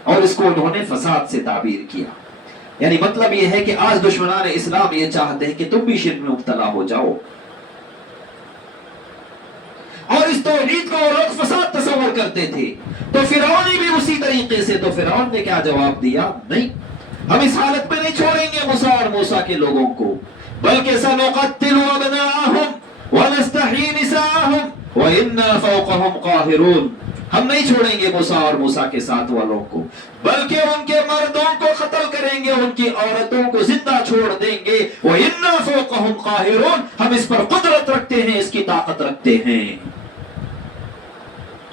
اور اس کو انہوں نے فساد سے تعبیر کیا. یعنی مطلب یہ ہے کہ آج دشمنان اسلام یہ چاہتے ہیں کہ تم بھی شرک میں مبتلا ہو جاؤ، اور اس توحید کو وہ لوگ فساد تصور کرتے تھے. تو فرعون بھی اسی طریقے سے. تو فرعون نے کیا جواب دیا؟ نہیں، ہم اس حالت میں نہیں چھوڑیں گے موسیٰ اور موسیٰ کے لوگوں کو، بلکہ سنقتل ابناءهم ونستحيي نساءهم وَإِنَّا فَوْقَهُمْ قَاهِرُونَ ہم نہیں چھوڑیں گے موسیٰ اور موسیٰ کے ساتھ والوں کو، بلکہ ان کے مردوں کو قتل کریں گے، ان کی عورتوں کو زندہ چھوڑ دیں گے۔ وَإِنَّا فَوْقَهُمْ قَاهِرُونَ ہم اس پر قدرت رکھتے ہیں، اس کی طاقت رکھتے ہیں۔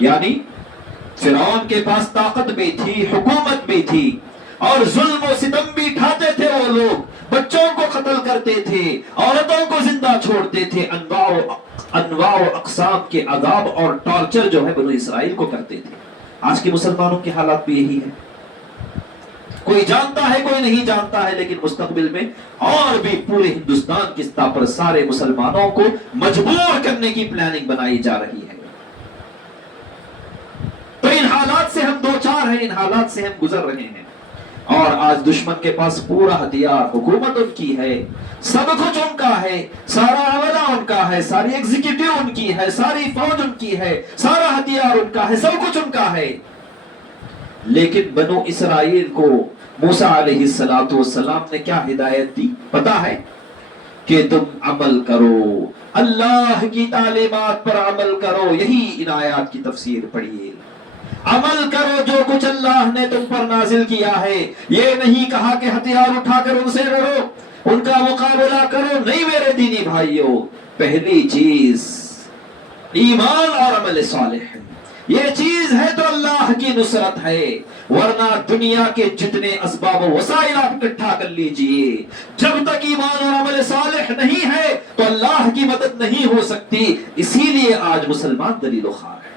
یعنی فرعون کے پاس طاقت بھی تھی، حکومت بھی تھی، اور ظلم و ستم بھی ڈھاتے تھے وہ لوگ، بچوں کو قتل کرتے تھے، عورتوں کو زندہ چھوڑتے تھے، انواع و اقسام کے عذاب اور ٹارچر جو ہے بنو اسرائیل کو کرتے تھے۔ آج کے مسلمانوں کے حالات بھی یہی ہے، کوئی جانتا ہے کوئی نہیں جانتا ہے، لیکن مستقبل میں اور بھی پورے ہندوستان کی سطح پر سارے مسلمانوں کو مجبور کرنے کی پلاننگ بنائی جا رہی ہے۔ تو ان حالات سے ہم دو چار ہیں، ان حالات سے ہم گزر رہے ہیں، اور آج دشمن کے پاس پورا ہتھیار، حکومت ان کی ہے، سب کچھ ان کا ہے، سارا عملہ ان کا ہے، ساری ایگزیکٹو ان کی ہے، ساری فوج ان کی ہے، سارا ہتھیار ان کا ہے، سب کچھ ان کا ہے۔ لیکن بنو اسرائیل کو موسیٰ علیہ السلام نے کیا ہدایت دی پتا ہے؟ کہ تم عمل کرو، اللہ کی تعلیمات پر عمل کرو۔ یہی ان آیات کی تفسیر پڑھیے، عمل کرو جو کچھ اللہ نے تم پر نازل کیا ہے۔ یہ نہیں کہا کہ ہتھیار اٹھا کر ان سے لڑو، ان کا مقابلہ کرو، نہیں میرے دینی بھائیوں، پہلی چیز ایمان اور عمل صالح ہے۔ یہ چیز ہے تو اللہ کی نصرت ہے، ورنہ دنیا کے جتنے اسباب و وسائل آپ اکٹھا کر لیجئے، جب تک ایمان اور عمل صالح نہیں ہے تو اللہ کی مدد نہیں ہو سکتی۔ اسی لیے آج مسلمان دلیل و خوار ہے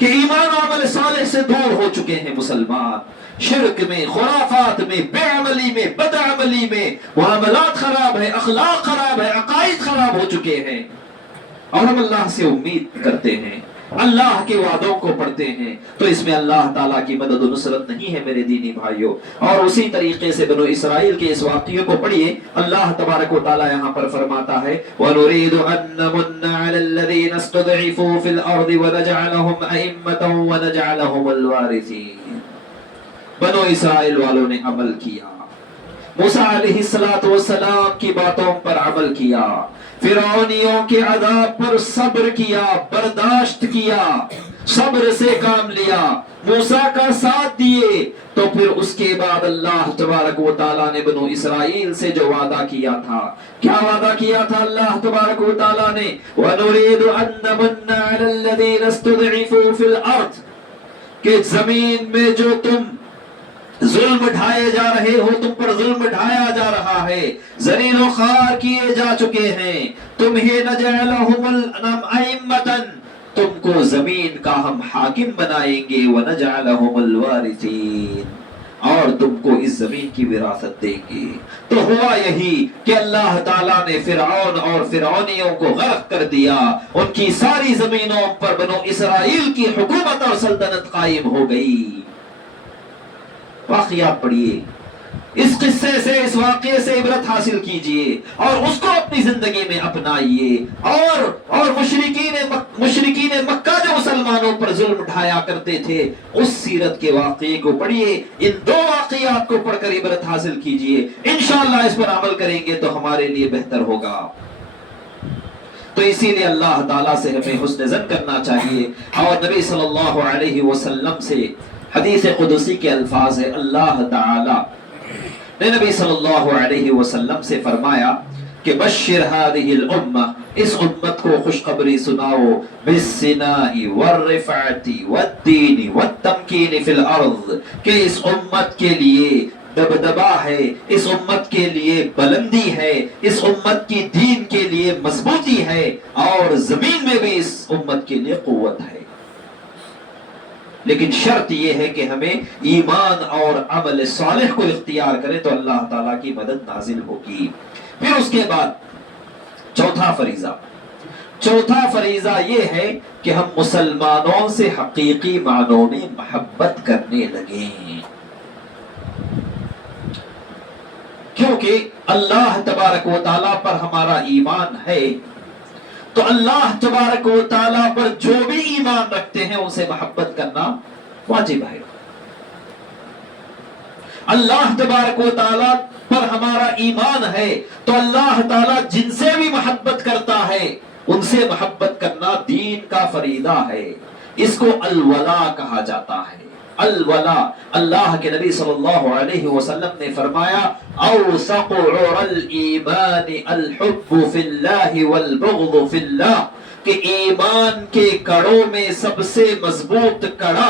کہ ایمان و عمل صالح سے دور ہو چکے ہیں مسلمان، شرک میں، خرافات میں، بے عملی میں، بد عملی میں، معاملات خراب ہے، اخلاق خراب ہے، عقائد خراب ہو چکے ہیں، اور ہم اللہ سے امید کرتے ہیں، اللہ کے وعدوں کو پڑھتے ہیں، تو اس میں اللہ تعالیٰ کی مدد و نصرت نہیں ہے میرے دینی بھائیوں۔ اور اسی طریقے سے بنو اسرائیل کے اس واقعے کو پڑھیے، اللہ تبارک و تعالیٰ یہاں پر فرماتا ہے وَنُرِيدُ أَن نَّمُنَّ عَلَى الَّذِينَ اسْتُضْعِفُوا فِي الْأَرْضِ وَنَجْعَلَهُمْ أَئِمَّةً وَنَجْعَلَهُمُ الْوَارِثِينَ۔ بنو اسرائیل والوں نے عمل کیا، موسیٰ علیہ السلام کی باتوں پر عمل کیا، فرعونیوں کے عذاب پر صبر کیا، برداشت کیا، صبر سے کام لیا، موسیٰ کا ساتھ دیے، تو پھر اس کے بعد اللہ تبارک و تعالیٰ نے بنو اسرائیل سے جو وعدہ کیا تھا، کیا وعدہ کیا تھا اللہ تبارک و تعالیٰ نے؟ وَنُرِيدُ أَن نَّمُنَّ عَلَى الَّذِينَ اسْتُضْعِفُوا فِي الْأَرْضِ، کہ زمین میں جو تم ظلم ڈھائے جا رہے ہو، تم پر ظلم ڈھایا جا رہا ہے، ذلیل و خوار کیے جا چکے ہیں، تمہیں نجعلہم ائمۃ، تم کو زمین کا ہم حاکم بنائیں گے، ونجعلہم الوارثین، اور تم کو اس زمین کی وراثت دیں گے۔ تو ہوا یہی کہ اللہ تعالیٰ نے فرعون اور فرعونیوں کو غرق کر دیا، ان کی ساری زمینوں پر بنو اسرائیل کی حکومت اور سلطنت قائم ہو گئی۔ واقعات پڑھیے، اس قصے سے، اس واقعے سے عبرت حاصل کیجئے اور اس کو اپنی زندگی میں اپنائیے، اور مشرکین مکہ جو مسلمانوں پر ظلم ڈھایا کرتے تھے، اس سیرت کے واقعے کو پڑھیے، ان دو واقعات کو پڑھ کر عبرت حاصل کیجئے، انشاءاللہ اس پر عمل کریں گے تو ہمارے لیے بہتر ہوگا۔ تو اسی لیے اللہ تعالیٰ سے ہمیں حسن ظن کرنا چاہیے، اور نبی صلی اللہ علیہ وسلم سے حدیث قدسی کے الفاظ ہے، اللہ تعالیٰ نے نبی صلی اللہ علیہ وسلم سے فرمایا کہ بشر هذه الامہ، اس امت کو خوشخبری سناؤ، بالثناء والرفعۃ والدین والتمکین فی الارض، کہ اس امت کے لیے دبدبا ہے، اس امت کے لیے بلندی ہے، اس امت کی دین کے لیے مضبوطی ہے، اور زمین میں بھی اس امت کے لیے قوت ہے۔ لیکن شرط یہ ہے کہ ہمیں ایمان اور عمل صالح کو اختیار کریں تو اللہ تعالیٰ کی مدد نازل ہوگی۔ پھر اس کے بعد چوتھا فریضہ یہ ہے کہ ہم مسلمانوں سے حقیقی معنوں میں محبت کرنے لگیں، کیونکہ اللہ تبارک و تعالیٰ پر ہمارا ایمان ہے، تو اللہ تبارک و تعالیٰ پر جو بھی ایمان رکھتے ہیں ان سے محبت کرنا واجب ہے۔ اللہ تبارک و تعالیٰ پر ہمارا ایمان ہے تو اللہ تعالیٰ جن سے بھی محبت کرتا ہے ان سے سے محبت کرنا دین کا فریضہ ہے، اس کو الولا کہا جاتا ہے۔ الولا، اللہ کے نبی صلی اللہ علیہ وسلم نے فرمایا اوثق عر الایمان الحب فی اللہ والبغض فی اللہ، کہ ایمان کے کڑوں میں سب سے مضبوط کڑا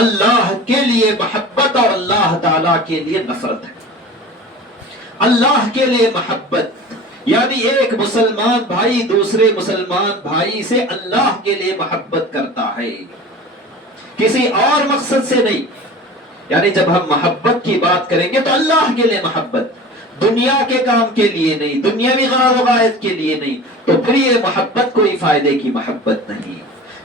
اللہ کے لیے محبت اور اللہ تعالی کے لیے نفرت ہے۔ اللہ کے لیے محبت یعنی ایک مسلمان بھائی دوسرے مسلمان بھائی سے اللہ کے لیے محبت کرتا ہے، کسی اور مقصد سے نہیں۔ یعنی جب ہم محبت کی بات کریں گے تو اللہ کے لیے محبت، دنیا کے کام کے لیے نہیں، دنیاوی غرض و غایت کے لیے نہیں، تو پھر یہ محبت کوئی فائدے کی محبت نہیں۔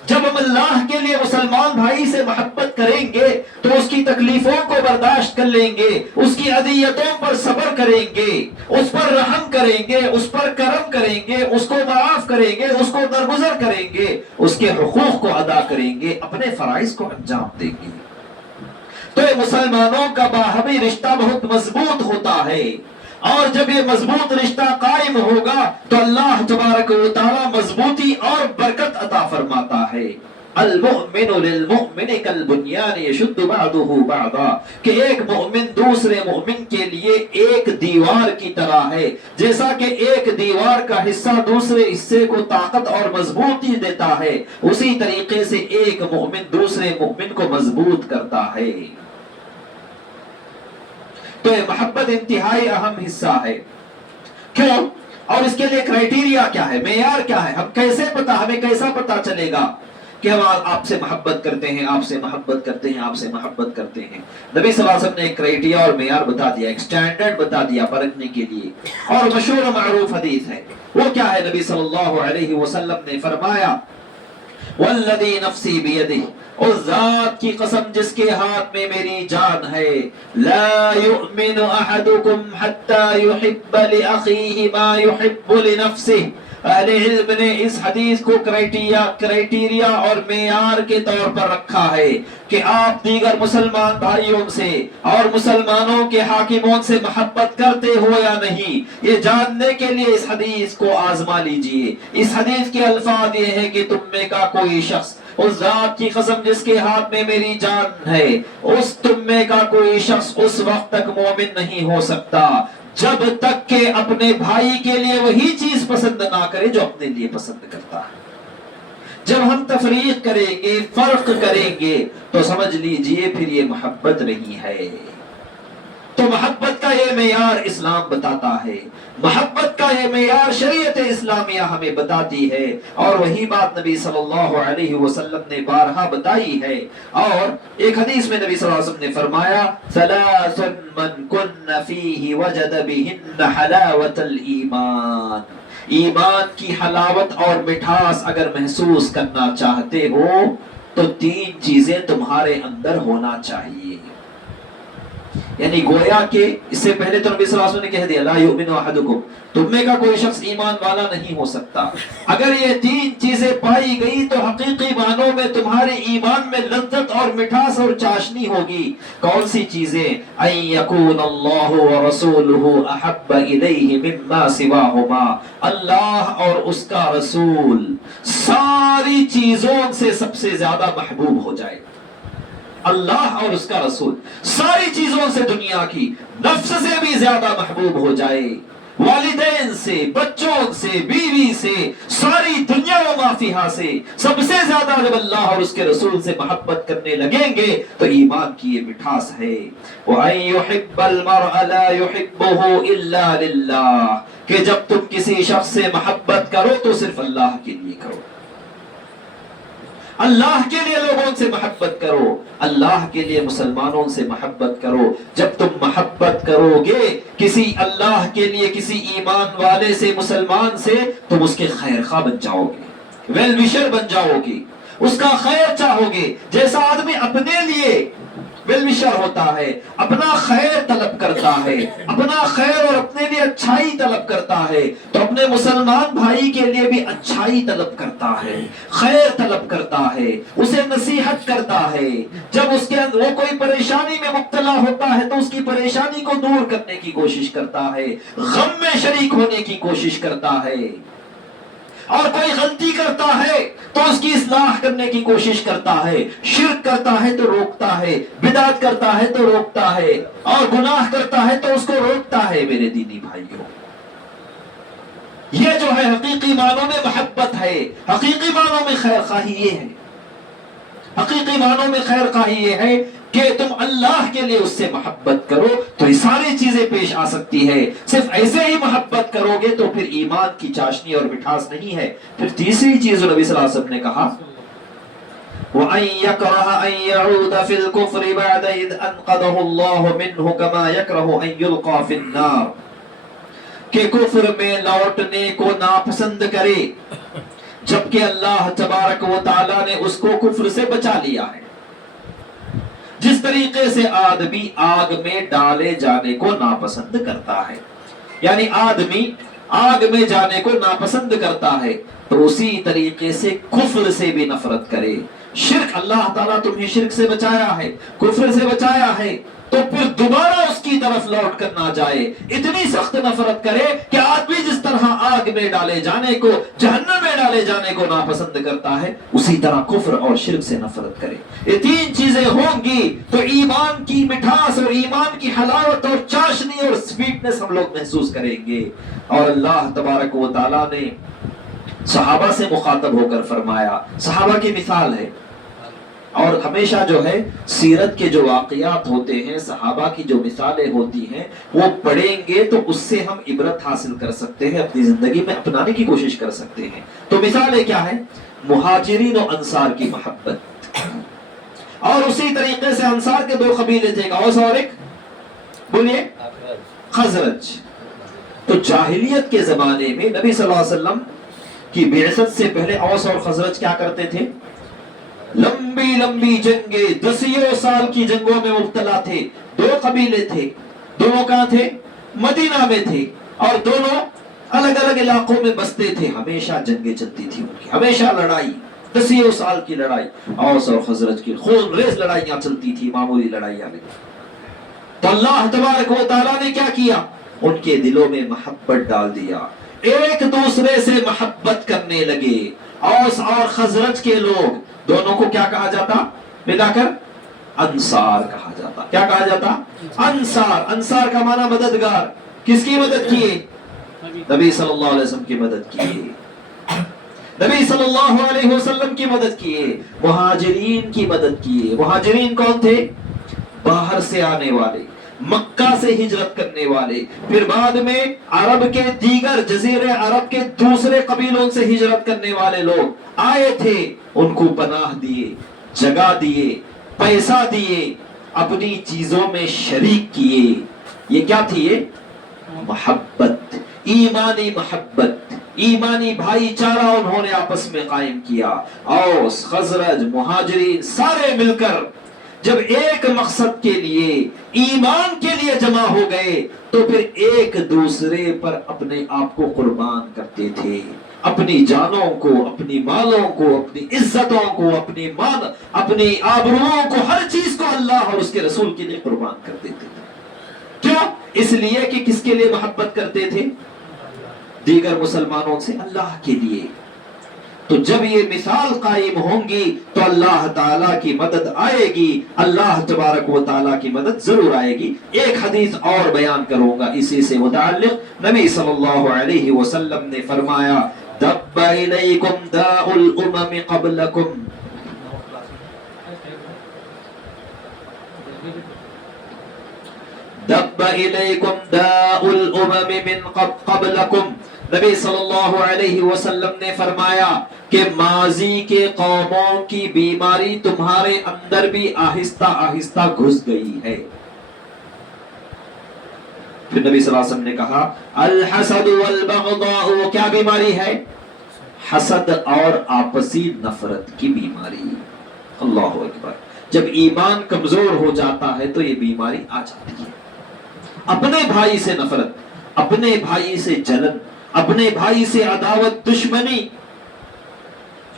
جب ہم اللہ کے لیے مسلمان بھائی سے محبت کریں گے تو اس کی تکلیفوں کو برداشت کر لیں گے، اس کی اذیتوں پر صبر کریں گے، اس پر رحم کریں گے، اس پر کرم کریں گے، اس کو معاف کریں گے، اس کو درگزر کریں گے، اس کے حقوق کو ادا کریں گے، اپنے فرائض کو انجام دیں گے، تو یہ مسلمانوں کا باہمی رشتہ بہت مضبوط ہوتا ہے۔ اور جب یہ مضبوط رشتہ قائم ہوگا تو اللہ تبارک و تعالی مضبوطی اور برکت عطا فرماتا ہے۔ المؤمن للمؤمن کالبنیان یشد بعضه بعضا، کہ ایک مومن دوسرے مومن کے لیے ایک دیوار کی طرح ہے، جیسا کہ ایک دیوار کا حصہ دوسرے حصے کو طاقت اور مضبوطی دیتا ہے، اسی طریقے سے ایک مومن دوسرے مومن کو مضبوط کرتا ہے۔ تو یہ محبت انتہائی اہم حصہ ہے۔ کیوں؟ اور اس کے لیے کرائٹیریا کیا ہے، معیار کیا ہے، ہمیں کیسا پتا چلے گا کہ ہم آپ سے محبت کرتے ہیں، آپ سے محبت کرتے ہیں، آپ سے محبت کرتے ہیں؟ نبی صلی اللہ علیہ وسلم نے ایک کرائٹیریا اور معیار بتا دیا، ایک سٹینڈرڈ بتا دیا پرکھنے کے لیے، اور مشہور و معروف حدیث ہے۔ وہ کیا ہے؟ نبی صلی اللہ علیہ وسلم نے فرمایا والذی نفسی بیدہ، اس ذات کی قسم جس کے ہاتھ میں میری جان ہے، لا یؤمن احدکم حتی یحب لأخیہ ما یحب لنفسہ۔ اہل علم نے اس حدیث کو کرائٹیریا اور معیار کے طور پر رکھا ہے کہ آپ دیگر مسلمان بھائیوں سے اور مسلمانوں کے حاکموں سے محبت کرتے ہو یا نہیں، یہ جاننے کے لیے اس حدیث کو آزما لیجئے۔ اس حدیث کے الفاظ یہ ہے کہ تم میں کا کوئی شخص، اس ذات کی قسم جس کے ہاتھ میں میری جان ہے، اس تم میں کا کوئی شخص اس وقت تک مومن نہیں ہو سکتا جب تک کہ اپنے بھائی کے لیے وہی چیز پسند نہ کرے جو اپنے لیے پسند کرتا ہے۔ جب ہم تفریق کریں گے، فرق کریں گے، تو سمجھ لیجئے پھر یہ محبت نہیں ہے۔ تو محبت کا یہ معیار اسلام بتاتا ہے، محبت کا یہ معیار شریعت اسلامیہ ہمیں بتاتی ہے، اور وہی بات نبی صلی اللہ علیہ وسلم نے بارہا بتائی ہے۔ اور ایک حدیث میں نبی صلی اللہ علیہ وسلم نے فرمایا ثلاث من کن فیہ وجد بہن حلاوت الایمان، ایمان کی حلاوت اور مٹھاس اگر محسوس کرنا چاہتے ہو تو تین چیزیں تمہارے اندر ہونا چاہیے۔ یعنی گویا کہ اس سے پہلے تو نبی صلی اللہ علیہ وسلم نے کہہ دیا لا یؤمن احدکم، تم میں کا کوئی شخص ایمان والا نہیں ہو سکتا۔ اگر یہ تین چیزیں پائی گئی تو حقیقی معنوں میں تمہارے ایمان میں لذت اور مٹھاس اور چاشنی ہوگی۔ کون سی چیزیں؟ ان یکون اللہ ورسولہ احب الیہ مما سواہما، اللہ اور اس کا رسول ساری چیزوں سے سب سے زیادہ محبوب ہو جائے۔ اللہ اور اس کا رسول ساری چیزوں سے، دنیا کی نفس سے بھی زیادہ محبوب ہو جائے، والدین سے، بچوں سے، بیوی سے، ساری دنیا و ما فیہا سے سب سے زیادہ جب اللہ اور اس کے رسول سے محبت کرنے لگیں گے تو ایمان کی یہ مٹھاس ہے۔ وَأَن يُحِبَّ الْمَرْءَ لَا يُحِبُّهُ إِلَّا لِلَّهِ، کہ جب تم کسی شخص سے محبت کرو تو صرف اللہ کے لیے کرو، اللہ کے لیے لوگوں سے محبت کرو، اللہ کے لیے مسلمانوں سے محبت کرو۔ جب تم محبت کرو گے کسی اللہ کے لیے، کسی ایمان والے سے، مسلمان سے، تم اس کے خیر خواہ بن جاؤ گے، ویل وشر بن جاؤ گے، اس کا خیر چاہو گے۔ جیسا آدمی اپنے لیے ویل وشر ہوتا ہے، اپنا خیر طلب کرتا ہے، اپنا خیر اور اپنے لیے اچھائی طلب کرتا ہے، تو اپنے مسلمان بھائی کے لیے بھی اچھائی طلب کرتا ہے، خیر طلب کرتا ہے، اسے نصیحت کرتا ہے۔ جب اس کے اندر وہ کوئی پریشانی میں مبتلا ہوتا ہے تو اس کی پریشانی کو دور کرنے کی کوشش کرتا ہے، غم میں شریک ہونے کی کوشش کرتا ہے۔ اور کوئی غلطی کرتا ہے تو اس کی اصلاح کرنے کی کوشش کرتا ہے، شرک کرتا ہے تو روکتا ہے، بدعت کرتا ہے تو روکتا ہے، اور گناہ کرتا ہے تو اس کو روکتا ہے۔ میرے دینی بھائیوں، یہ جو ہے حقیقی معنوں میں محبت ہے، حقیقی معنوں میں خیر خواہی یہ ہے، حقیقی معنوں میں خیر خواہی یہ ہے کہ تم اللہ کے لیے اس سے محبت کرو تو یہ ساری چیزیں پیش آ سکتی ہے۔ صرف ایسے ہی محبت کرو گے تو پھر ایمان کی چاشنی اور مٹھاس نہیں ہے۔ پھر تیسری چیز نبی صلی اللہ علیہ وسلم نے کہا وَأَن يَكْرَهَ أَن يَعُودَ فِي الْكُفْرِ بَعْدَ إِذْ أَنْقَذَهُ اللَّهُ مِنْهُ كَمَا يَكْرَهُ أَن يُلْقَى فِي النَّارِ، کہ کفر میں لوٹنے کو ناپسند کرے جبکہ اللہ تبارک و تعالی نے اس کو کفر سے بچا لیا ہے۔ جس طریقے سے آدمی آگ میں ڈالے جانے کو ناپسند کرتا ہے، یعنی آدمی آگ میں جانے کو ناپسند کرتا ہے، تو اسی طریقے سے کفر سے بھی نفرت کرے۔ شرک، اللہ تعالیٰ تمہیں شرک سے بچایا ہے، کفر سے بچایا ہے، تو پھر دوبارہ اس کی طرف لوٹ کر نہ جائے، اتنی سخت نفرت کرے کہ آدمی جس طرح آگ میں ڈالے جانے کو، جہنم میں ڈالے جانے کو ناپسند کرتا ہے، اسی طرح کفر اور شرک سے نفرت کرے۔ یہ تین چیزیں ہوں گی تو ایمان کی مٹھاس اور ایمان کی حلاوت اور چاشنی اور سویٹنس ہم لوگ محسوس کریں گے۔ اور اللہ تبارک و تعالیٰ نے صحابہ سے مخاطب ہو کر فرمایا، صحابہ کی مثال ہے، اور ہمیشہ جو ہے سیرت کے جو واقعات ہوتے ہیں، صحابہ کی جو مثالیں ہوتی ہیں، وہ پڑھیں گے تو اس سے ہم عبرت حاصل کر سکتے ہیں، اپنی زندگی میں اپنانے کی کوشش کر سکتے ہیں۔ تو مثالیں کیا ہے؟ مہاجرین و انصار کی محبت، اور اسی طریقے سے انصار کے دو قبیلے تھے، ایک اوس اور ایک بولیے خزرج۔ تو جاہلیت کے زمانے میں نبی صلی اللہ علیہ وسلم کی بعثت سے پہلے اوس اور خزرج کیا کرتے تھے؟ لمبی لمبی جنگیں، دسیوں سال کی جنگوں میں مبتلا تھے۔ دو قبیلے تھے، دونوں کہاں تھے؟ مدینہ میں تھے، اور دونوں الگ الگ علاقوں میں بستے تھے۔ ہمیشہ جنگیں چلتی تھی ان کی، ہمیشہ لڑائی، دسیوں سال کی لڑائی، اوس اور خزرج کی خون ریز لڑائیاں چلتی تھی، معمولی لڑائیاں نہیں۔ تو اللہ تبارک و تعالیٰ نے کیا کیا؟ ان کے دلوں میں محبت ڈال دیا، ایک دوسرے سے محبت کرنے لگے۔ اوس اور خزرج کے لوگ دونوں کو کیا کہا جاتا؟ ملا کر انصار کہا جاتا۔ کیا کہا جاتا؟ انصار۔ انصار کا معنی مددگار۔ کس کی مدد کیے؟ نبی صلی اللہ علیہ وسلم کی مدد کیے، نبی صلی اللہ علیہ وسلم کی مدد کیے، مہاجرین کی مدد کیے۔ مہاجرین کون تھے؟ باہر سے آنے والے، مکہ سے ہجرت کرنے والے، پھر بعد میں عرب کے دیگر جزیرے عرب کے دوسرے قبیلوں سے ہجرت کرنے والے لوگ آئے تھے، ان کو پناہ دیے، جگہ دیے، پیسہ دیے، اپنی چیزوں میں شریک کیے۔ یہ کیا تھی؟ یہ محبت، ایمانی محبت، ایمانی بھائی چارہ انہوں نے آپس میں قائم کیا۔ اوس، خزرج، مہاجرین سارے مل کر جب ایک مقصد کے لیے، ایمان کے لیے جمع ہو گئے تو پھر ایک دوسرے پر اپنے آپ کو قربان کرتے تھے، اپنی جانوں کو، اپنی مالوں کو، اپنی عزتوں کو، اپنی اپنی آبروؤں کو، ہر چیز کو اللہ اور اس کے رسول کے لیے قربان کر دیتے تھے۔ کیوں؟ اس لیے کہ کس کے لیے محبت کرتے تھے؟ دیگر مسلمانوں سے، اللہ کے لیے۔ تو جب یہ مثال قائم ہوں گی تو اللہ تعالیٰ کی مدد آئے گی، اللہ تبارک و تعالیٰ کی مدد ضرور آئے گی۔ ایک حدیث اور بیان کروں گا اسی سے متعلق۔ نبی صلی اللہ علیہ وسلم نے فرمایا دب الیکم داء الامم قبلکم، دب الیکم داء الامم من قبلکم۔ نبی صلی اللہ علیہ وسلم نے فرمایا کہ ماضی کے قوموں کی بیماری تمہارے اندر بھی آہستہ آہستہ گھس گئی ہے۔ پھر نبی صلی اللہ علیہ وسلم نے کہا الحسد والبغضاء، کیا بیماری ہے؟ حسد اور آپسی نفرت کی بیماری۔ اللہ اکبر۔ جب ایمان کمزور ہو جاتا ہے تو یہ بیماری آ جاتی ہے۔ اپنے بھائی سے نفرت، اپنے بھائی سے جلن، اپنے بھائی سے عداوت، دشمنی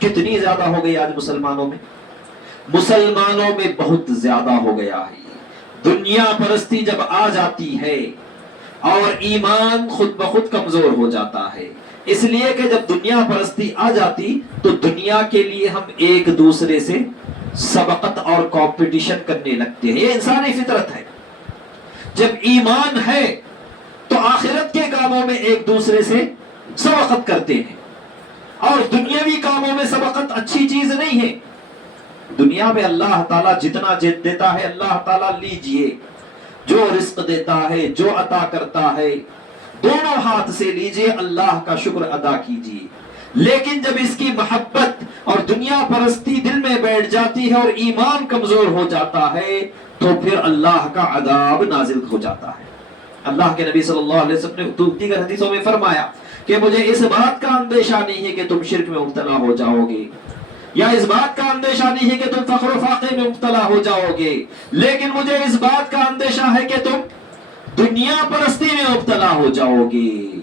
کتنی زیادہ ہو گئی آج مسلمانوں میں؟ مسلمانوں میں بہت زیادہ ہو گیا ہے۔ دنیا پرستی جب آ جاتی ہے اور ایمان خود بخود کمزور ہو جاتا ہے، اس لیے کہ جب دنیا پرستی آ جاتی تو دنیا کے لیے ہم ایک دوسرے سے سبقت اور کمپٹیشن کرنے لگتے ہیں، یہ انسانی فطرت ہے۔ جب ایمان ہے تو آخرت کے کاموں میں ایک دوسرے سے سبقت کرتے ہیں، اور دنیاوی کاموں میں سبقت اچھی چیز نہیں ہے۔ دنیا میں اللہ تعالیٰ جتنا دیتا ہے اللہ تعالیٰ لیجئے، جو رزق دیتا ہے، جو عطا کرتا ہے، دونوں ہاتھ سے لیجئے، اللہ کا شکر ادا کیجئے۔ لیکن جب اس کی محبت اور دنیا پرستی دل میں بیٹھ جاتی ہے اور ایمان کمزور ہو جاتا ہے تو پھر اللہ کا عذاب نازل ہو جاتا ہے۔ اللہ کے نبی صلی اللہ علیہ وسلم نے دیگر حدیثوں میں فرمایا کہ مجھے اس بات کا اندیشہ نہیں ہے کہ تم شرک میں مبتلا ہو جاؤ گے، یا اس بات کا اندیشہ نہیں ہے کہ تم فقر و فاقے میں مبتلا ہو جاؤ گے، لیکن مجھے اس بات کا اندیشہ ہے کہ تم دنیا پرستی میں مبتلا ہو جاؤ گے۔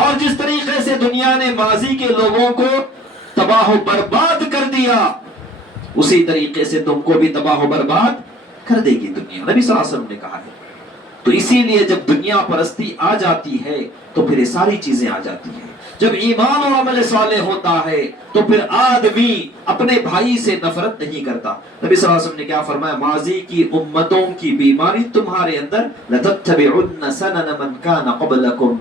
اور جس طریقے سے دنیا نے ماضی کے لوگوں کو تباہ و برباد کر دیا، اسی طریقے سے تم کو بھی تباہ و برباد کر دے گی دنیا، نبی صلی اللہ علیہ وسلم نے کہا ہے۔ تو اسی لیے جب دنیا پرستی آ جاتی ہے تو پھر یہ ساری چیزیں آ جاتی ہیں۔ جب ایمان اور عمل صالح ہوتا ہے تو پھر آدمی اپنے بھائی سے نفرت نہیں کرتا۔ نبی صلی اللہ علیہ وسلم نے کیا فرمایا؟ ماضی کی امتوں کی بیماری تمہارے اندر لَتَتَّبِعُنَّ سَنَنَ مَنْ كَانَ قَبْلَكُمْ،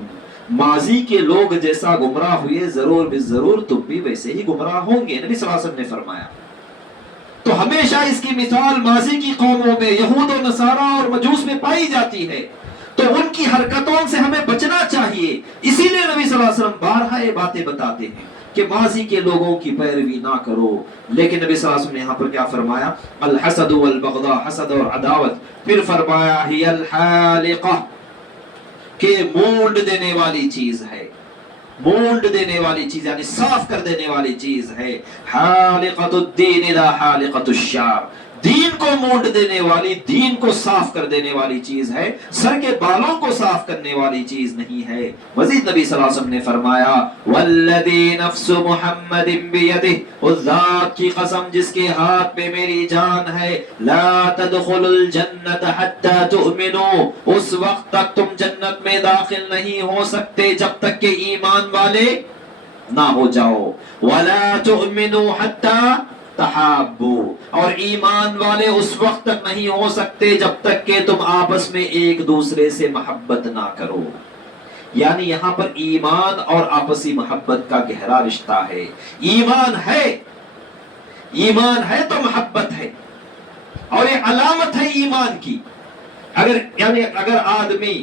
ماضی کے لوگ جیسا گمراہ ہوئے ضرور بالضرور تم بھی ویسے ہی گمراہ ہوں گے، نبی صلی اللہ علیہ وسلم نے فرمایا۔ تو ہمیشہ اس کی مثال ماضی کی قوموں میں، یہود و نصارہ اور مجوس میں پائی جاتی ہے، تو ان کی حرکتوں سے ہمیں بچنا چاہیے۔ اسی لیے نبی صلی اللہ علیہ وسلم بارہا یہ باتیں بتاتے ہیں کہ ماضی کے لوگوں کی پیروی نہ کرو، لیکن نبی صلی اللہ علیہ وسلم نے یہاں پر کیا فرمایا؟ الحسد والبغضاء، حسد اور عداوت، پھر فرمایا ہی الحالقہ، کہ مونڈ دینے والی چیز ہے، مونڈ دینے والی چیز یعنی صاف کر دینے والی چیز ہے۔ حالقۃ الدین لا حالقۃ الشعر، دین کو مونڈ دینے والی، دین کو صاف کر دینے والی چیز ہے، سر کے بالوں کو صاف کرنے والی چیز نہیں ہے۔ مزید نبی صلی اللہ علیہ وسلم نے فرمایا والذی نفس محمد بیدہ، اس ذات کی قسم جس کے ہاتھ میں میری جان ہے، لا تدخلوا الجنت حتی تؤمنوا، اس وقت تک تم جنت میں داخل نہیں ہو سکتے جب تک کہ ایمان والے نہ ہو جاؤ، ولا تؤمنوا حتی تحابوا، اور ایمان والے اس وقت تک نہیں ہو سکتے جب تک کہ تم آپس میں ایک دوسرے سے محبت نہ کرو۔ یعنی یہاں پر ایمان اور آپسی محبت کا گہرا رشتہ ہے۔ ایمان ہے، ایمان ہے تو محبت ہے، اور یہ علامت ہے ایمان کی۔ اگر آدمی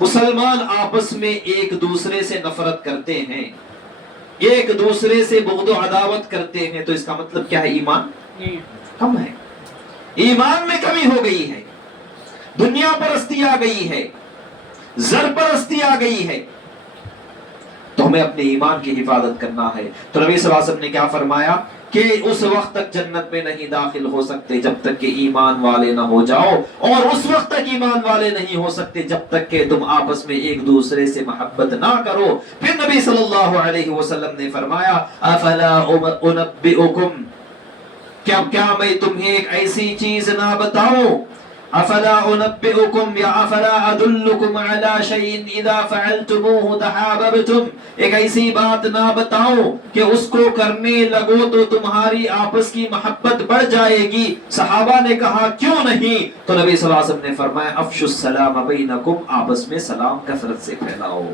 مسلمان آپس میں ایک دوسرے سے نفرت کرتے ہیں، ایک دوسرے سے بغض و عداوت کرتے ہیں، تو اس کا مطلب کیا ہے؟ ایمان کم ہے، ایمان میں کمی ہو گئی ہے، دنیا پرستی آ گئی ہے، زر پرستی آ گئی ہے، تو ہمیں اپنے ایمان کی حفاظت کرنا ہے۔ تو نبی صلی اللہ علیہ وسلم نے کیا فرمایا کہ اس وقت تک جنت میں نہیں داخل ہو سکتے جب تک کہ ایمان والے نہ ہو جاؤ، اور اس وقت تک ایمان والے نہیں ہو سکتے جب تک کہ تم آپس میں ایک دوسرے سے محبت نہ کرو۔ پھر نبی صلی اللہ علیہ وسلم نے فرمایا افلا انبئکم، کیا میں تمہیں ایک ایسی چیز نہ بتاؤں؟ افلا انبئکم یا افلا ادلکم علی شیء اذا فعلتموه تحاببتم، ایک ایسی بات نہ بتاؤں کہ اس کو کرنے لگو تو تمہاری آپس کی محبت بڑھ جائے گی؟ صحابہ نے کہا کیوں نہیں؟ تو نبی صلی اللہ علیہ وسلم نے فرمایا افشوا السلام بینکم، آپس میں سلام کثرت سے پھیلاؤ۔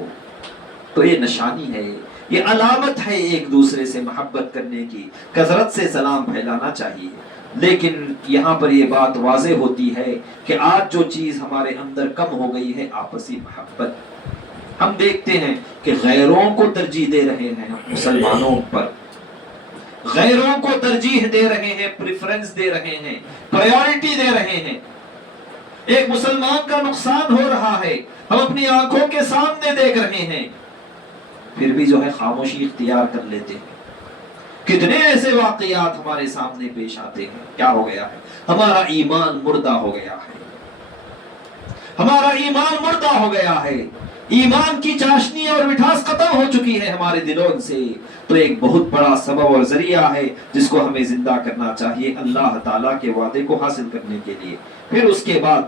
تو یہ نشانی ہے، یہ علامت ہے ایک دوسرے سے محبت کرنے کی، کثرت سے سلام پھیلانا چاہیے۔ لیکن یہاں پر یہ بات واضح ہوتی ہے کہ آج جو چیز ہمارے اندر کم ہو گئی ہے آپسی محبت۔ ہم دیکھتے ہیں کہ غیروں کو ترجیح دے رہے ہیں مسلمانوں پر، غیروں کو ترجیح دے رہے ہیں، پریفرنس دے رہے ہیں، پرائیورٹی دے رہے ہیں۔ ایک مسلمان کا نقصان ہو رہا ہے، ہم اپنی آنکھوں کے سامنے دیکھ رہے ہیں، پھر بھی جو ہے خاموشی اختیار کر لیتے ہیں۔ کتنے ایسے واقعات ہمارے سامنے پیش آتے ہیں۔ کیا ہو گیا ہے؟ ہمارا ایمان مردہ ہو گیا ہے، ہمارا ایمان مردہ ہو گیا ہے، ایمان کی چاشنی اور مٹھاس ختم ہو چکی ہے ہمارے دلوں سے۔ تو ایک بہت بڑا سبب اور ذریعہ ہے جس کو ہمیں زندہ کرنا چاہیے اللہ تعالیٰ کے وعدے کو حاصل کرنے کے لیے۔ پھر اس کے بعد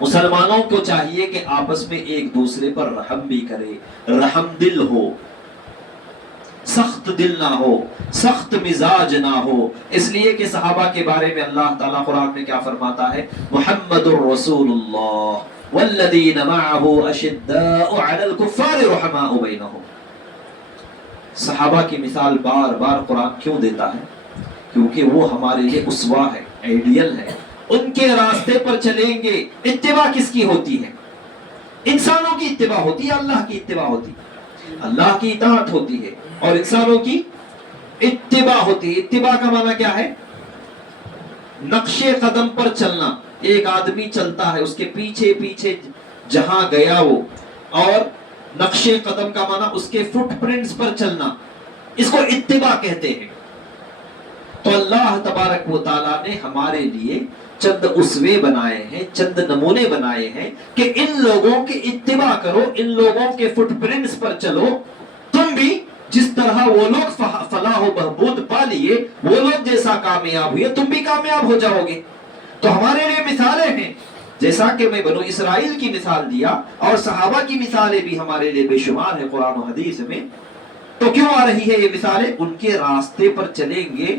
مسلمانوں کو چاہیے کہ آپس میں ایک دوسرے پر رحم بھی کرے، رحم دل ہو، سخت دل نہ ہو، سخت مزاج نہ ہو۔ اس لیے کہ صحابہ کے بارے میں اللہ تعالیٰ قرآن میں کیا فرماتا ہے؟ محمد الرسول اللہ والذین معہ اشداء علی الکفار رحماء بینہم۔ صحابہ کی مثال بار بار قرآن کیوں دیتا ہے؟ کیونکہ وہ ہمارے لیے اسوہ ہے، آئیڈیل ہے۔ ان کے راستے پر چلیں گے۔ اتباع کس کی ہوتی ہے؟ انسانوں کی اتباع ہوتی ہے، اللہ کی اتباع ہوتی ہے، اللہ کی اطاعت ہوتی ہے، اور انسانوں کی اتباع ہوتی ہے۔ اتباع کا معنی کیا ہے؟ نقش قدم پر چلنا۔ ایک آدمی چلتا ہے، اس کے پیچھے پیچھے جہاں گیا وہ، اور نقش قدم کا معنی اس کے فٹ پرنٹس پر چلنا، اس کو اتباع کہتے ہیں۔ تو اللہ تبارک و تعالیٰ نے ہمارے لیے چند اسوے بنائے ہیں، چند نمونے بنائے ہیں کہ ان لوگوں کی اتباع کرو، ان لوگوں کے فٹ پرنٹس پر چلو، تم بھی جس طرح وہ لوگ فلاح و بہبود پا لیے، وہ لوگ جیسا کامیاب ہوئے، تم بھی کامیاب ہو جاؤ گے۔ تو ہمارے لیے مثالیں ہیں، جیسا کہ میں بنو اسرائیل کی مثال دیا، اور صحابہ کی مثالیں بھی ہمارے لیے بے شمار ہیں قرآن و حدیث میں۔ تو کیوں آ رہی ہے یہ مثالیں؟ ان کے راستے پر چلیں گے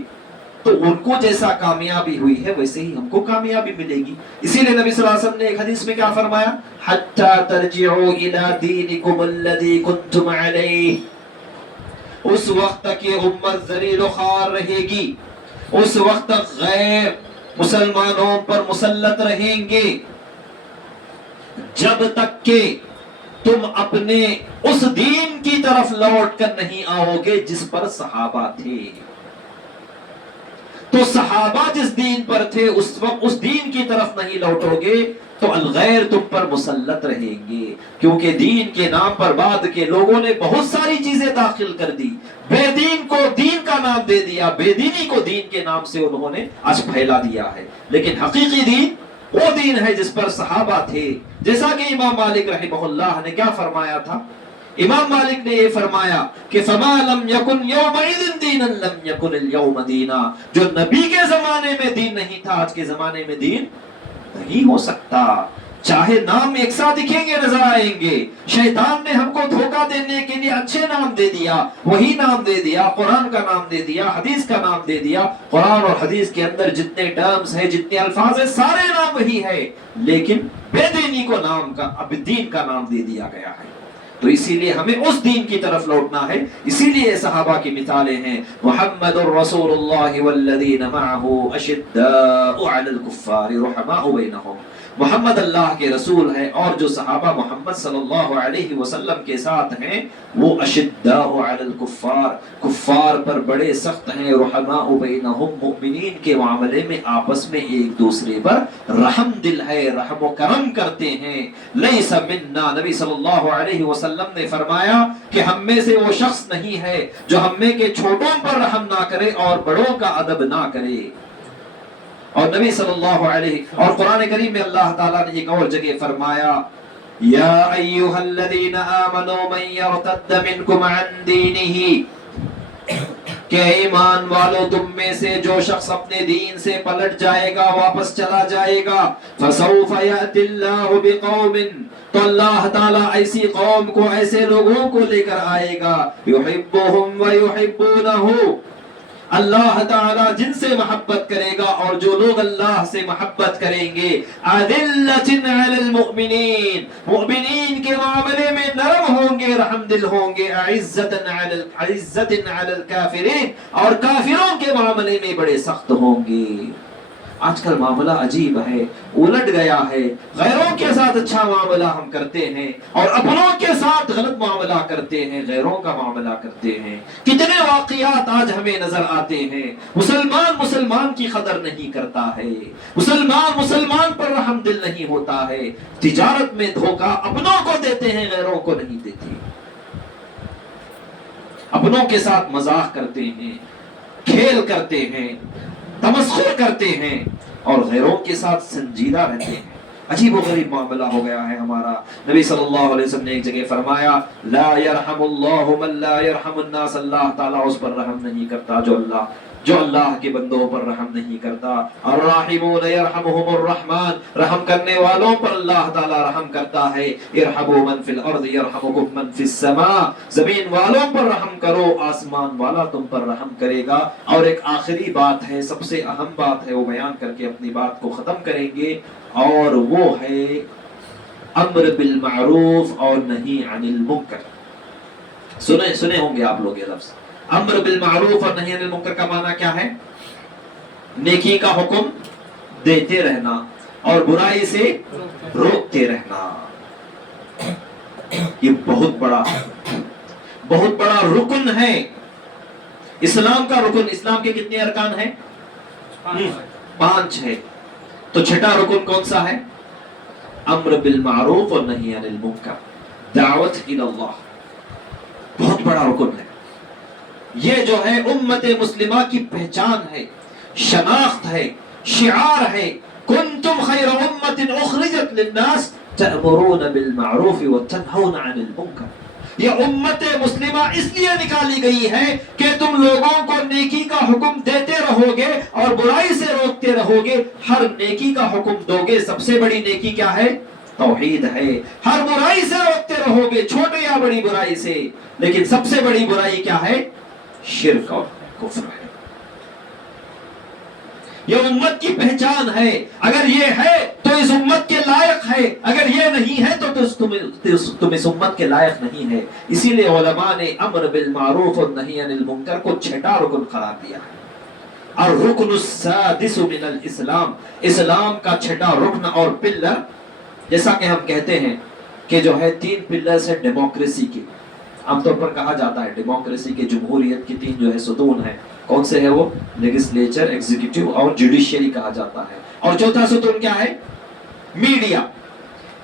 تو ان کو جیسا کامیابی ہوئی ہے ویسے ہی ہم کو کامیابی ملے گی۔ اسی لیے نبی صلی اللہ علیہ وسلم نے ایک حدیث میں کیا فرمایا؟ حَتَّى تَرْجِعُوا إِلَى دِينِكُمُ الَّذِي كُنْتُمْ عَلَيْهِ۔ اس وقت تک یہ امت ذلیل و خوار رہے گی، اس وقت تک غیر مسلمانوں پر مسلط رہیں گے، جب تک کہ تم اپنے اس دین کی طرف لوٹ کر نہیں آؤ گے جس پر صحابہ تھے۔ تو صحابہ جس دین پر تھے اس وقت اس دین کی طرف نہیں لوٹو گے تو الغیر تم پر مسلط رہیں گے، کیونکہ دین کے نام پر بعد کے لوگوں نے بہت ساری چیزیں داخل کر دی، بے دین کو دین کا نام دے دیا، بے دینی کو دین کے نام سے انہوں نے آج پھیلا دیا ہے۔ لیکن حقیقی دین وہ دین ہے جس پر صحابہ تھے۔ جیسا کہ امام مالک رحمہ اللہ نے کیا فرمایا تھا؟ امام مالک نے یہ فرمایا کہ فَمَا لَمْ يَكُنْ يَوْمَئِذٍ دِينًا لَمْ يَكُنِ الْيَوْمَ دِينًا۔ جو نبی کے زمانے میں دین نہیں تھا آج کے زمانے میں دین نہیں ہو سکتا۔ چاہے نام یکساں دکھیں گے، نظر آئیں گے، شیطان نے ہم کو دھوکہ دینے کے لیے اچھے نام دے دیا، وہی نام دے دیا، قرآن کا نام دے دیا، حدیث کا نام دے دیا۔ قرآن اور حدیث کے اندر جتنے ٹرمز ہیں، جتنے الفاظ ہیں، سارے نام وہی ہے، لیکن بے دینی کو نام کا اب دین کا نام دے دیا گیا ہے۔ تو اسی لیے ہمیں اس دین کی طرف لوٹنا ہے۔ اسی لیے صحابہ کی مثالیں ہیں محمد الرسول اللہ والذین معہ اشداء علی الکفار رحماء بینہم۔ محمد اللہ کے رسول ہیں، اور جو صحابہ محمد صلی اللہ علیہ وسلم کے ساتھ ہیں وہ اشداء علی الکفار، کفار پر بڑے سخت ہیں، رحماء بینہم، مؤمنین کے معاملے میں آپس میں ایک دوسرے پر رحم دل ہے، رحم و کرم کرتے ہیں۔ لیس منا، نبی صلی اللہ علیہ وسلم نے فرمایا کہ ہم میں سے وہ شخص نہیں ہے جو ہم میں کے چھوٹوں پر رحم نہ کرے اور بڑوں کا ادب نہ کرے۔ اور نبی صلی اللہ علیہ اور قرآن کریم میں اللہ تعالیٰ نے ایک اور جگہ فرمایا یا ایھا الذین آمنوا من یرتد منکم عن دینہ، کہ ایمان والو تم میں سے جو شخص اپنے دین سے پلٹ جائے گا، واپس چلا جائے گا، فسوف یأتی اللہ بقوم، تو اللہ تعالیٰ ایسی قوم کو، ایسے لوگوں کو لے کر آئے گا، یحبہم ویحبونہ، اللہ تعالیٰ جن سے محبت کرے گا اور جو لوگ اللہ سے محبت کریں گے، اذلۃ علی المؤمنین، مؤمنین کے معاملے میں نرم ہوں گے، رحم دل ہوں گے، عزت علی الکافرین، اور کافروں کے معاملے میں بڑے سخت ہوں گے۔ آج کل معاملہ عجیب ہے، الٹ گیا ہے، غیروں کے ساتھ اچھا معاملہ ہم کرتے ہیں اور اپنوں کے ساتھ غلط معاملہ کرتے ہیں، غیروں کا معاملہ کرتے ہیں۔ کتنے واقعات آج ہمیں نظر آتے ہیں، مسلمان کی قدر نہیں کرتا ہے، مسلمان پر رحم دل نہیں ہوتا ہے، تجارت میں دھوکہ اپنوں کو دیتے ہیں، غیروں کو نہیں دیتے، اپنوں کے ساتھ مزاح کرتے ہیں، کھیل کرتے ہیں، تمسخر کرتے ہیں، اور غیروں کے ساتھ سنجیدہ رہتے ہیں۔ عجیب و غریب معاملہ ہو گیا ہے ہمارا۔ نبی صلی اللہ علیہ وسلم نے ایک جگہ فرمایا لا يرحم اللہ من لا يرحم الناس، اللہ تعالیٰ اس پر رحم نہیں کرتا جو اللہ جو اللہ کے بندوں پر رحم نہیں کرتا. الراحمون یرحمہم الرحمن, رحم کرنے والوں پر اللہ تعالی رحم کرتا ہے. ارحموا من فی الارض یرحمکم من فی السماء, زمین والوں پر رحم کرو, آسمان والا تم پر رحم کرے گا. اور ایک آخری بات ہے, سب سے اہم بات ہے, وہ بیان کر کے اپنی بات کو ختم کریں گے, اور وہ ہے امر بالمعروف اور نہی عن المنکر. سنے ہوں گے آپ لوگ یہ لفظ, امر بالمعروف اور نہی عن المنکر کا معنی کیا ہے؟ نیکی کا حکم دیتے رہنا اور برائی سے روکتے رہنا. یہ بہت بڑا رکن ہے, اسلام کا رکن. اسلام کے کتنے ارکان ہیں؟ 5 ہے. تو چھٹا رکن کون سا ہے؟ امر بالمعروف اور نہی عن المنکر, دعوت الی اللہ. بہت بڑا رکن ہے یہ, جو ہے امت مسلمہ کی پہچان ہے, شناخت ہے, شعار ہے. کنتم خیر امت اخرجت للناس تأمرون بالمعروف وتنہون عن المنکر. یہ امت مسلمہ اس لیے نکالی گئی ہے کہ تم لوگوں کو نیکی کا حکم دیتے رہو گے اور برائی سے روکتے رہو گے. ہر نیکی کا حکم دو گے, سب سے بڑی نیکی کیا ہے؟ توحید ہے. ہر برائی سے روکتے رہو گے, چھوٹے یا بڑی برائی سے, لیکن سب سے بڑی برائی کیا ہے؟ شرک اور کفر ہے. یہ امت کی پہچان ہے. اگر یہ ہے تو اس امت کے لائق ہے, اگر یہ نہیں ہے تو تم اس امت کے لائق نہیں ہے. اسی لیے علماء نے امر بالمعروف اور نہی عن المنکر کو چھٹا رکن قرار دیا ہے. اور رکن السادس من الاسلام, اسلام کا چھٹا رکن اور پلر, جیسا کہ ہم کہتے ہیں کہ جو ہے 3 پلرز ہیں ڈیموکریسی کے. عام طور پر کہا جاتا ہے ڈیموکریسی کے, جمہوریت کی 3 جو ہے ستون ہیں. کون سے ہے وہ؟ لیجسلیچر, ایگزیکٹو اور جوڈیشری کہا جاتا ہے. اور چوتھا ستون کیا ہے؟ میڈیا.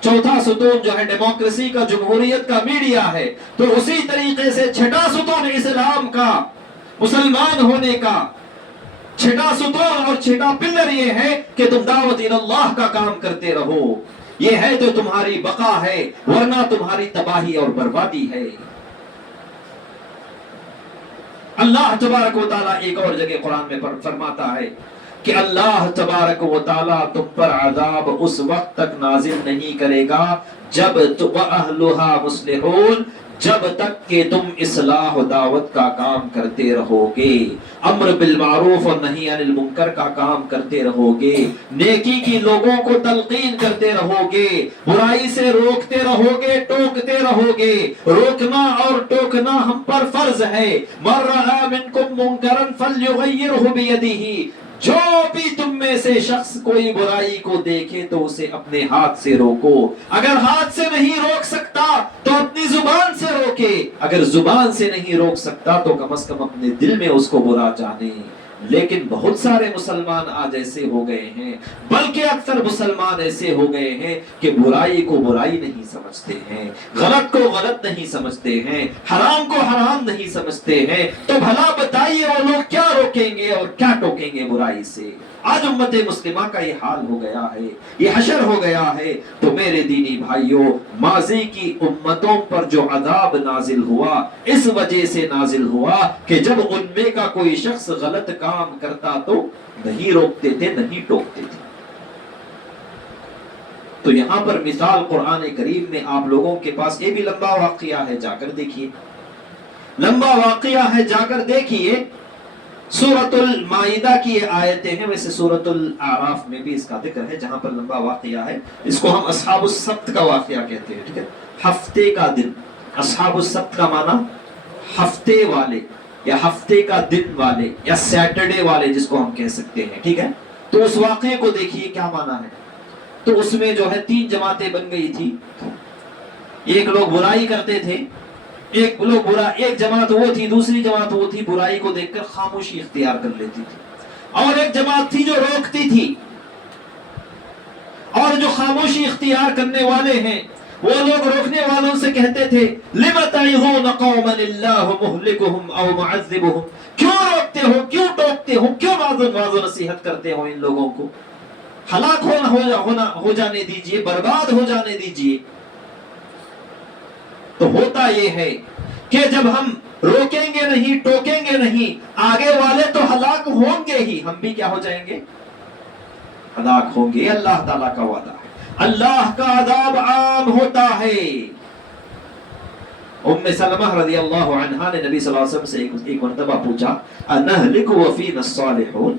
چوتھا ستون جو ہے ڈیموکریسی کا, جمہوریت کا, میڈیا ہے. تو اسی طریقے سے چھٹا ستون اسلام کا, مسلمان ہونے کا چھٹا ستون اور چھٹا پلر یہ ہے کہ تم دعوت اللہ کا کام کرتے رہو. یہ ہے تو تمہاری بقا ہے, ورنہ تمہاری تباہی اور بربادی ہے. اللہ تبارک و تعالیٰ ایک اور جگہ قرآن میں فرماتا ہے کہ اللہ تبارک و تعالیٰ تم پر عذاب اس وقت تک نازل نہیں کرے گا جب وَأَهْلُهَا مُصْلِحُونَ, جب تک کہ تم اصلاح و دعوت کا کام کرتے رہو گے, امر بالمعروف اور نہی عن المنکر کا کام کرتے رہو گے, نیکی کی لوگوں کو تلقین کرتے رہو گے, برائی سے روکتے رہو گے, ٹوکتے رہو گے. روکنا اور ٹوکنا ہم پر فرض ہے. مَن رَأَىٰ مِنْكُم مُنكَرًا فَلْيُغَيِّرْهُ بِيَدِهِ, جو بھی تم میں سے شخص کوئی برائی کو دیکھے تو اسے اپنے ہاتھ سے روکو. اگر ہاتھ سے نہیں روک سکتا تو اپنی زبان سے روکے, اگر زبان سے نہیں روک سکتا تو کم از کم اپنے دل میں اس کو برا جانے. لیکن بہت سارے مسلمان آج ایسے ہو گئے ہیں, بلکہ اکثر مسلمان ایسے ہو گئے ہیں کہ برائی کو برائی نہیں سمجھتے ہیں, غلط کو غلط نہیں سمجھتے ہیں, حرام کو حرام نہیں سمجھتے ہیں. تو بھلا بتائیے وہ لوگ کیا روکیں گے اور کیا ٹوکیں گے برائی سے؟ آج امت مسلمہ کا یہ حال ہو گیا ہے, یہ حشر ہو گیا ہے. تو میرے دینی بھائیوں, ماضی کی امتوں پر جو عذاب نازل ہوا اس وجہ سے نازل ہوا کہ جب ان میں کا کوئی شخص غلط کام کرتا تو نہیں روکتے تھے, نہیں ٹوکتے تھے. تو یہاں پر مثال قرآن کریم میں آپ لوگوں کے پاس یہ بھی لمبا واقعہ ہے, جا کر دیکھیے. لمبا واقعہ ہے, جا کر دیکھیے. سورۃ المائدہ کی یہ آیتیں ہیں, ویسے سورۃ الاعراف میں بھی اس کا ذکر ہے جہاں پر لمبا واقعہ ہے. اس کو ہم اصحاب السبت کا واقعہ کہتے ہیں, ٹھیک ہے, ہفتے کا دن. اصحاب السبت کا معنی ہفتے والے یا ہفتے کا دن والے یا سیٹرڈے والے جس کو ہم کہہ سکتے ہیں, ٹھیک ہے. تو اس واقعے کو دیکھیے کیا معنی ہے. تو اس میں جو ہے 3 جماعتیں بن گئی تھی. ایک لوگ برائی کرتے تھے, ایک جماعت وہ تھی, دوسری جماعت وہ تھی برائی کو دیکھ کر خاموشی اختیار کر لیتی تھی, اور ایک جماعت تھی جو روکتی تھی. اور جو خاموشی اختیار کرنے والے ہیں وہ لوگ روکنے والوں سے کہتے تھے لِمَ تَعِظُونَ قَوْمًا اللَّهُ مُهْلِكُهُمْ أَوْ مُعَذِّبُهُمْ, کیوں روکتے ہو, کیوں ٹوکتے ہو, کیوں واضح نصیحت کرتے ہو ان لوگوں کو, ہلاک ہو جانے دیجئے, برباد ہو جانے دیجئے. تو ہوتا یہ ہے کہ جب ہم روکیں گے نہیں، ٹوکیں گے نہیں، آگے والے تو ہلاک ہوں گے ہی، ہم بھی کیا ہو جائیں گے؟ ہلاک ہوں گے۔ اللہ تعالیٰ کا وعدہ ہے، اللہ کا عذاب عام ہوتا ہے۔ ام سلمہ رضی اللہ عنہا نے نبی صلی اللہ علیہ وسلم سے ایک مرتبہ پوچھا انہلک وفینا الصالحون،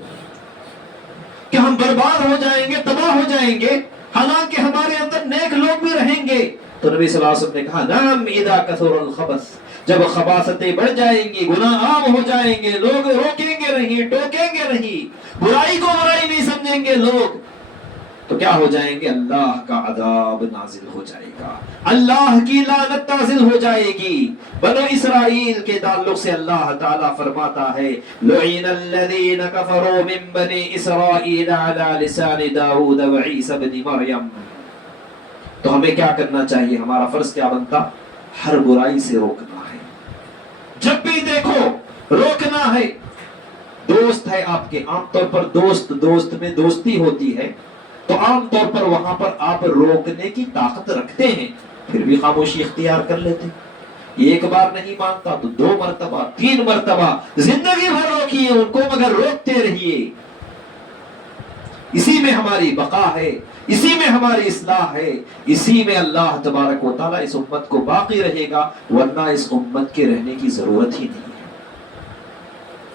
کہ ہم برباد ہو جائیں گے، تباہ ہو جائیں گے حالانکہ ہمارے اندر نیک لوگ بھی رہیں گے؟ تو نبی صلی اللہ علیہ وسلم نے کہا نعم اذا کثر الخبث، جب خباثتیں بڑھ جائیں گی، گناہ عام ہو جائیں گے، لوگ روکیں گے نہیں، ٹوکیں گے نہیں، برائی کو برائی نہیں سمجھیں گے لوگ، تو کیا ہو جائیں گے؟ اللہ کا عذاب نازل ہو جائے گا، اللہ کی لعنت نازل ہو جائے گی۔ بنو اسرائیل کے تعلق سے اللہ تعالیٰ فرماتا ہے لعن الذین کفروا من بنی اسرائیل علی لسان داؤد وعیسی بن مریم۔ تو ہمیں کیا کرنا چاہیے؟ ہمارا فرض کیا بنتا؟ ہر برائی سے روکنا ہے، جب بھی دیکھو روکنا ہے۔ دوست ہے آپ کے، عام طور پر دوست میں دوستی ہوتی ہے تو عام طور پر وہاں پر آپ روکنے کی طاقت رکھتے ہیں، پھر بھی خاموشی اختیار کر لیتے۔ ایک بار نہیں مانتا تو 2 مرتبہ 3 مرتبہ زندگی بھر روکیے ان کو، مگر روکتے رہیے۔ اسی میں ہماری بقا ہے، اسی میں ہماری اصلاح ہے، اسی میں اللہ تبارک و تعالیٰ اس امت کو باقی رہے گا، ورنہ اس امت کے رہنے کی ضرورت ہی نہیں ہے۔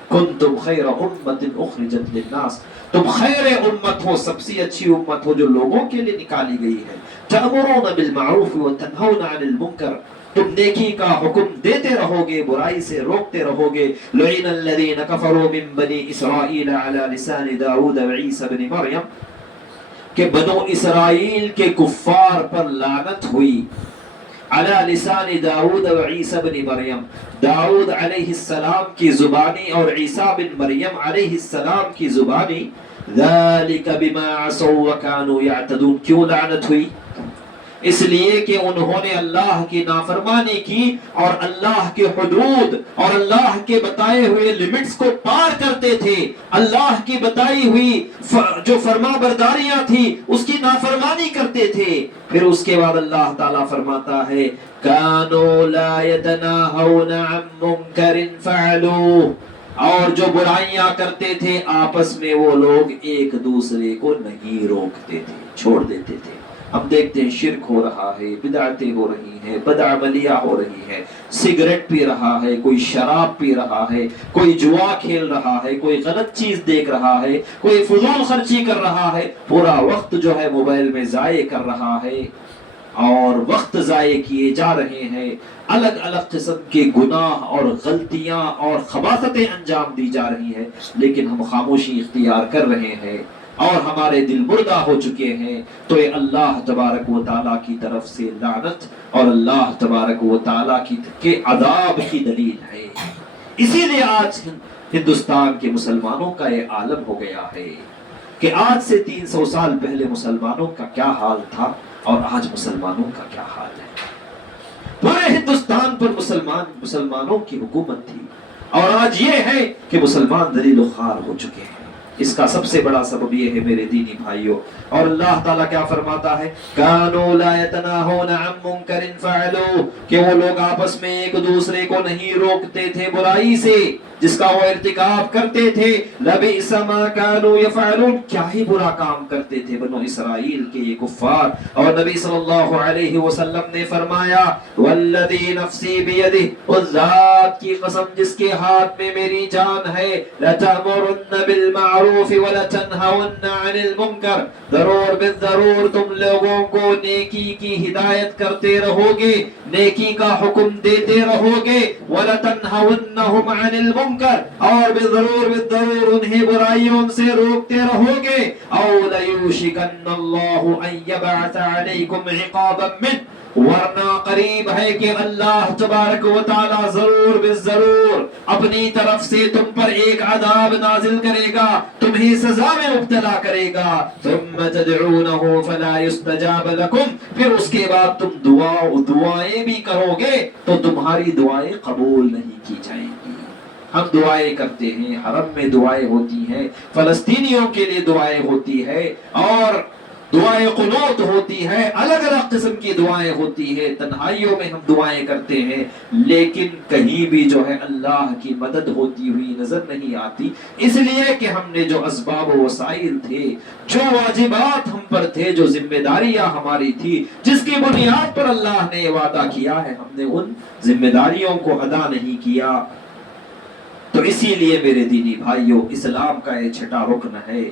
کنتم خیر امت اخرجت للناس، تم خیر امت ہو، سب سے اچھی امت ہو جو لوگوں کے لیے نکالی گئی ہے۔ تأمرون بالمعروف وتنہون عن المنکر، تم نیکی کا حکم دیتے رہو گے، برائی سے روکتے رہو گے۔ لعن الذین کفروا من بنی اسرائیل علی لسان داؤد وعیسی بن مریم، کہ بنو اسرائیل کے کفار پر لعنت ہوئی، علی لسان داؤد و عیسی بن مریم، داؤد علیہ السلام کی زبانی اور عیسیٰ بن مریم علیہ السلام کی زبانی۔ ذالک بما عصوا وکانوا یعتدون، کیوں لعنت ہوئی؟ اس لیے کہ انہوں نے اللہ کی نافرمانی کی اور اللہ کے حدود اور اللہ کے بتائے ہوئے لیمٹس کو پار کرتے تھے، اللہ کی بتائی ہوئی جو فرما برداریاں تھی اس کی نافرمانی کرتے تھے۔ پھر اس کے بعد اللہ تعالیٰ فرماتا ہے کانوا لا يتناهون عن منکر فعلوه، اور جو برائیاں کرتے تھے آپس میں وہ لوگ ایک دوسرے کو نہیں روکتے تھے، چھوڑ دیتے تھے۔ اب دیکھتے ہیں شرک ہو رہا ہے، بدعتیں ہو رہی ہیں، بدعملیاں ہو رہی ہیں، سگریٹ پی رہا ہے، کوئی شراب پی رہا ہے، کوئی جوا کھیل رہا ہے، کوئی غلط چیز دیکھ رہا ہے، کوئی فضول خرچی کر رہا ہے، پورا وقت جو ہے موبائل میں ضائع کر رہا ہے اور وقت ضائع کیے جا رہے ہیں، الگ الگ قسم کے گناہ اور غلطیاں اور خباثتیں انجام دی جا رہی ہیں، لیکن ہم خاموشی اختیار کر رہے ہیں اور ہمارے دل مردہ ہو چکے ہیں۔ تو یہ اللہ تبارک و تعالیٰ کی طرف سے لعنت اور اللہ تبارک و تعالیٰ کے عذاب کی دلیل ہے۔ اسی لیے آج ہندوستان کے مسلمانوں کا یہ عالم ہو گیا ہے کہ آج سے 300 سال پہلے مسلمانوں کا کیا حال تھا اور آج مسلمانوں کا کیا حال ہے۔ پورے ہندوستان پر مسلمانوں کی حکومت تھی اور آج یہ ہے کہ مسلمان ذلیل و خوار ہو چکے ہیں۔ اس کا سب سے بڑا سبب یہ ہے میرے دینی بھائیوں، اور اللہ تعالیٰ کیا فرماتا ہے کانوا لا يتناهون عن منکر فعلوه، کہ وہ لوگ آپس میں ایک دوسرے کو نہیں روکتے تھے برائی سے جس کا وہ ارتکاب کرتے تھے۔ لبئس ما كانوا يفعلون، کیا ہی برا کام کرتے تھے بنو اسرائیل کے یہ کفار۔ اور نبی صلی اللہ علیہ وسلم نے فرمایا والذی نفسی بیدہ، اس ذات کی قسم جس کے ہاتھ میں میری جان ہے، لتأمرن بالمعروف ولتنہون عن المنکر، ضرور بالضرور تم لوگوں کو نیکی کی ہدایت کرتے رہو گے، نیکی کا حکم دیتے رہو گے، وَلَتَنْهَوُنَّهُمْ عَنِ الْمُنْكَرِ، اور بالضرور انہیں برائیوں سے روکتے رہو گے، أَوْ لَيُوشِكَنَّ اللَّهُ أَن يَبْعَثَ عَلَيْكُمْ عِقَابًا مِّنْهُ، ورنہ قریب ہے کہ اللہ تبارک و تعالی ضرور بالضرور اپنی طرف سے تم پر ایک عذاب نازل کرے گا، تمہیں سزا میں مبتلا کرے گا۔ ثم تدعونه فلا يستجاب لكم، پھر اس کے بعد تم دعائیں بھی کرو گے تو تمہاری دعائیں قبول نہیں کی جائیں گی۔ ہم دعائیں کرتے ہیں، حرم میں دعائیں ہوتی ہیں، فلسطینیوں کے لیے دعائیں ہوتی ہے، اور دعائیں قنوت ہوتی ہے، الگ الگ قسم کی دعائیں ہوتی ہے، تنہائیوں میں ہم دعائیں کرتے ہیں، لیکن کہیں بھی جو ہے اللہ کی مدد ہوتی ہوئی نظر نہیں آتی، اس لیے کہ ہم نے جو اسباب و وسائل تھے، جو واجبات ہم پر تھے، جو ذمہ داریاں ہماری تھی، جس کی بنیاد پر اللہ نے وعدہ کیا ہے، ہم نے ان ذمہ داریوں کو ادا نہیں کیا۔ تو اسی لیے میرے دینی بھائیوں، اسلام کا یہ چھٹا رکن ہے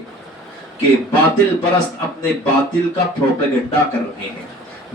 کہ باطل پرست اپنے باطل کا پروپیگنڈا کر رہے ہیں،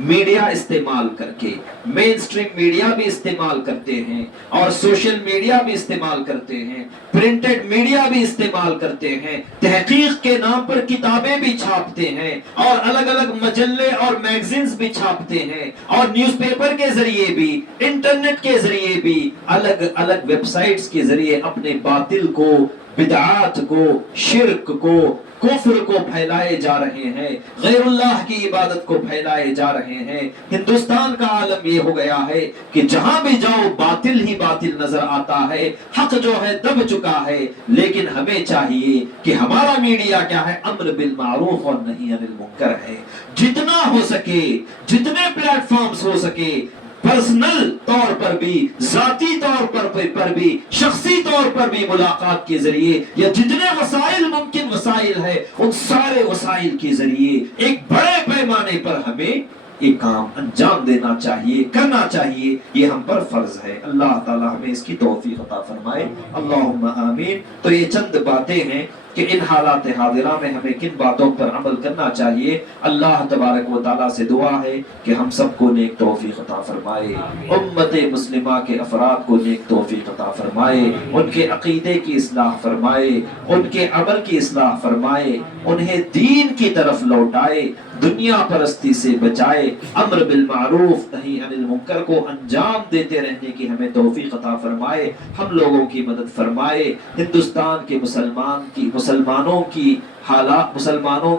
میڈیا استعمال کر کے، مین سٹریم میڈیا بھی استعمال کرتے ہیں، اور سوشل میڈیا بھی استعمال کرتے ہیں، پرنٹڈ میڈیا بھی استعمال کرتے ہیں، تحقیق کے نام پر کتابیں بھی چھاپتے ہیں، اور الگ الگ مجلے اور میگزینز بھی چھاپتے ہیں، اور نیوز پیپر کے ذریعے بھی، انٹرنیٹ کے ذریعے بھی، الگ الگ ویب سائٹس کے ذریعے اپنے باطل کو، بدعات کو، شرک کو، کفر کو پھیلائے جا رہے ہیں، غیر اللہ کی عبادت کو پھیلائے جا رہے ہیں۔ ہندوستان کا عالم یہ ہو گیا ہے کہ جہاں بھی جاؤ باطل ہی باطل نظر آتا ہے، حق جو ہے دب چکا ہے، لیکن ہمیں چاہیے کہ ہمارا میڈیا کیا ہے، امر بالمعروف اور نہی عن المنکر ہے۔ جتنا ہو سکے، جتنے پلیٹ فارمز ہو سکے، پرسنل طور پر بھی، ذاتی طور پر بھی، شخصی طور پر بھی، ملاقات کے ذریعے، یا جتنے وسائل ممکن وسائل ہے، ان سارے وسائل کے ذریعے ایک بڑے پیمانے پر ہمیں یہ کام انجام دینا چاہیے، کرنا چاہیے، یہ ہم پر فرض ہے۔ اللہ تعالی ہمیں اس کی توفیق عطا فرمائے، اللہم آمین۔ تو یہ چند باتیں ہیں کہ ان حالات حاضرہ میں ہمیں کن باتوں پر عمل کرنا چاہیے۔ اللہ تبارک و تعالیٰ سے دعا ہے کہ ہم سب کو نیک توفیق عطا فرمائے، امت مسلمہ کے افراد کو نیک توفیق عطا فرمائے، ان کے عقیدے کی اصلاح فرمائے، ان کے عمل کی اصلاح فرمائے، انہیں دین کی طرف لوٹائے، دنیا پرستی سے بچائے، امر بالمعروف نہی عن المنکر کو انجام دیتے رہنے کی ہمیں توفیق عطا فرمائے، ہم لوگوں کی مدد فرمائے، ہندوستان کے مسلمانوں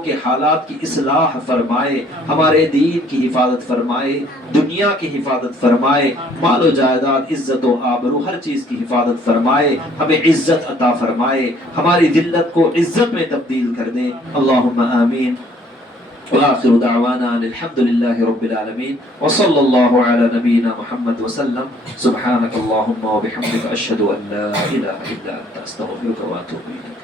کے حالات کی اصلاح فرمائے، ہمارے دین کی حفاظت فرمائے، دنیا کی حفاظت فرمائے، مال و جائیداد، عزت و آبرو، ہر چیز کی حفاظت فرمائے، ہمیں عزت عطا فرمائے، ہماری ذلت کو عزت میں تبدیل کر دے، اللہم آمین۔ وآخر دعوانا الحمد لله رب العالمين وصلى الله على نبينا محمد وسلم سبحانك اللهم وبحمدك أشهد أن لا إله إلا أنت أستغفرك وأتوب إليك۔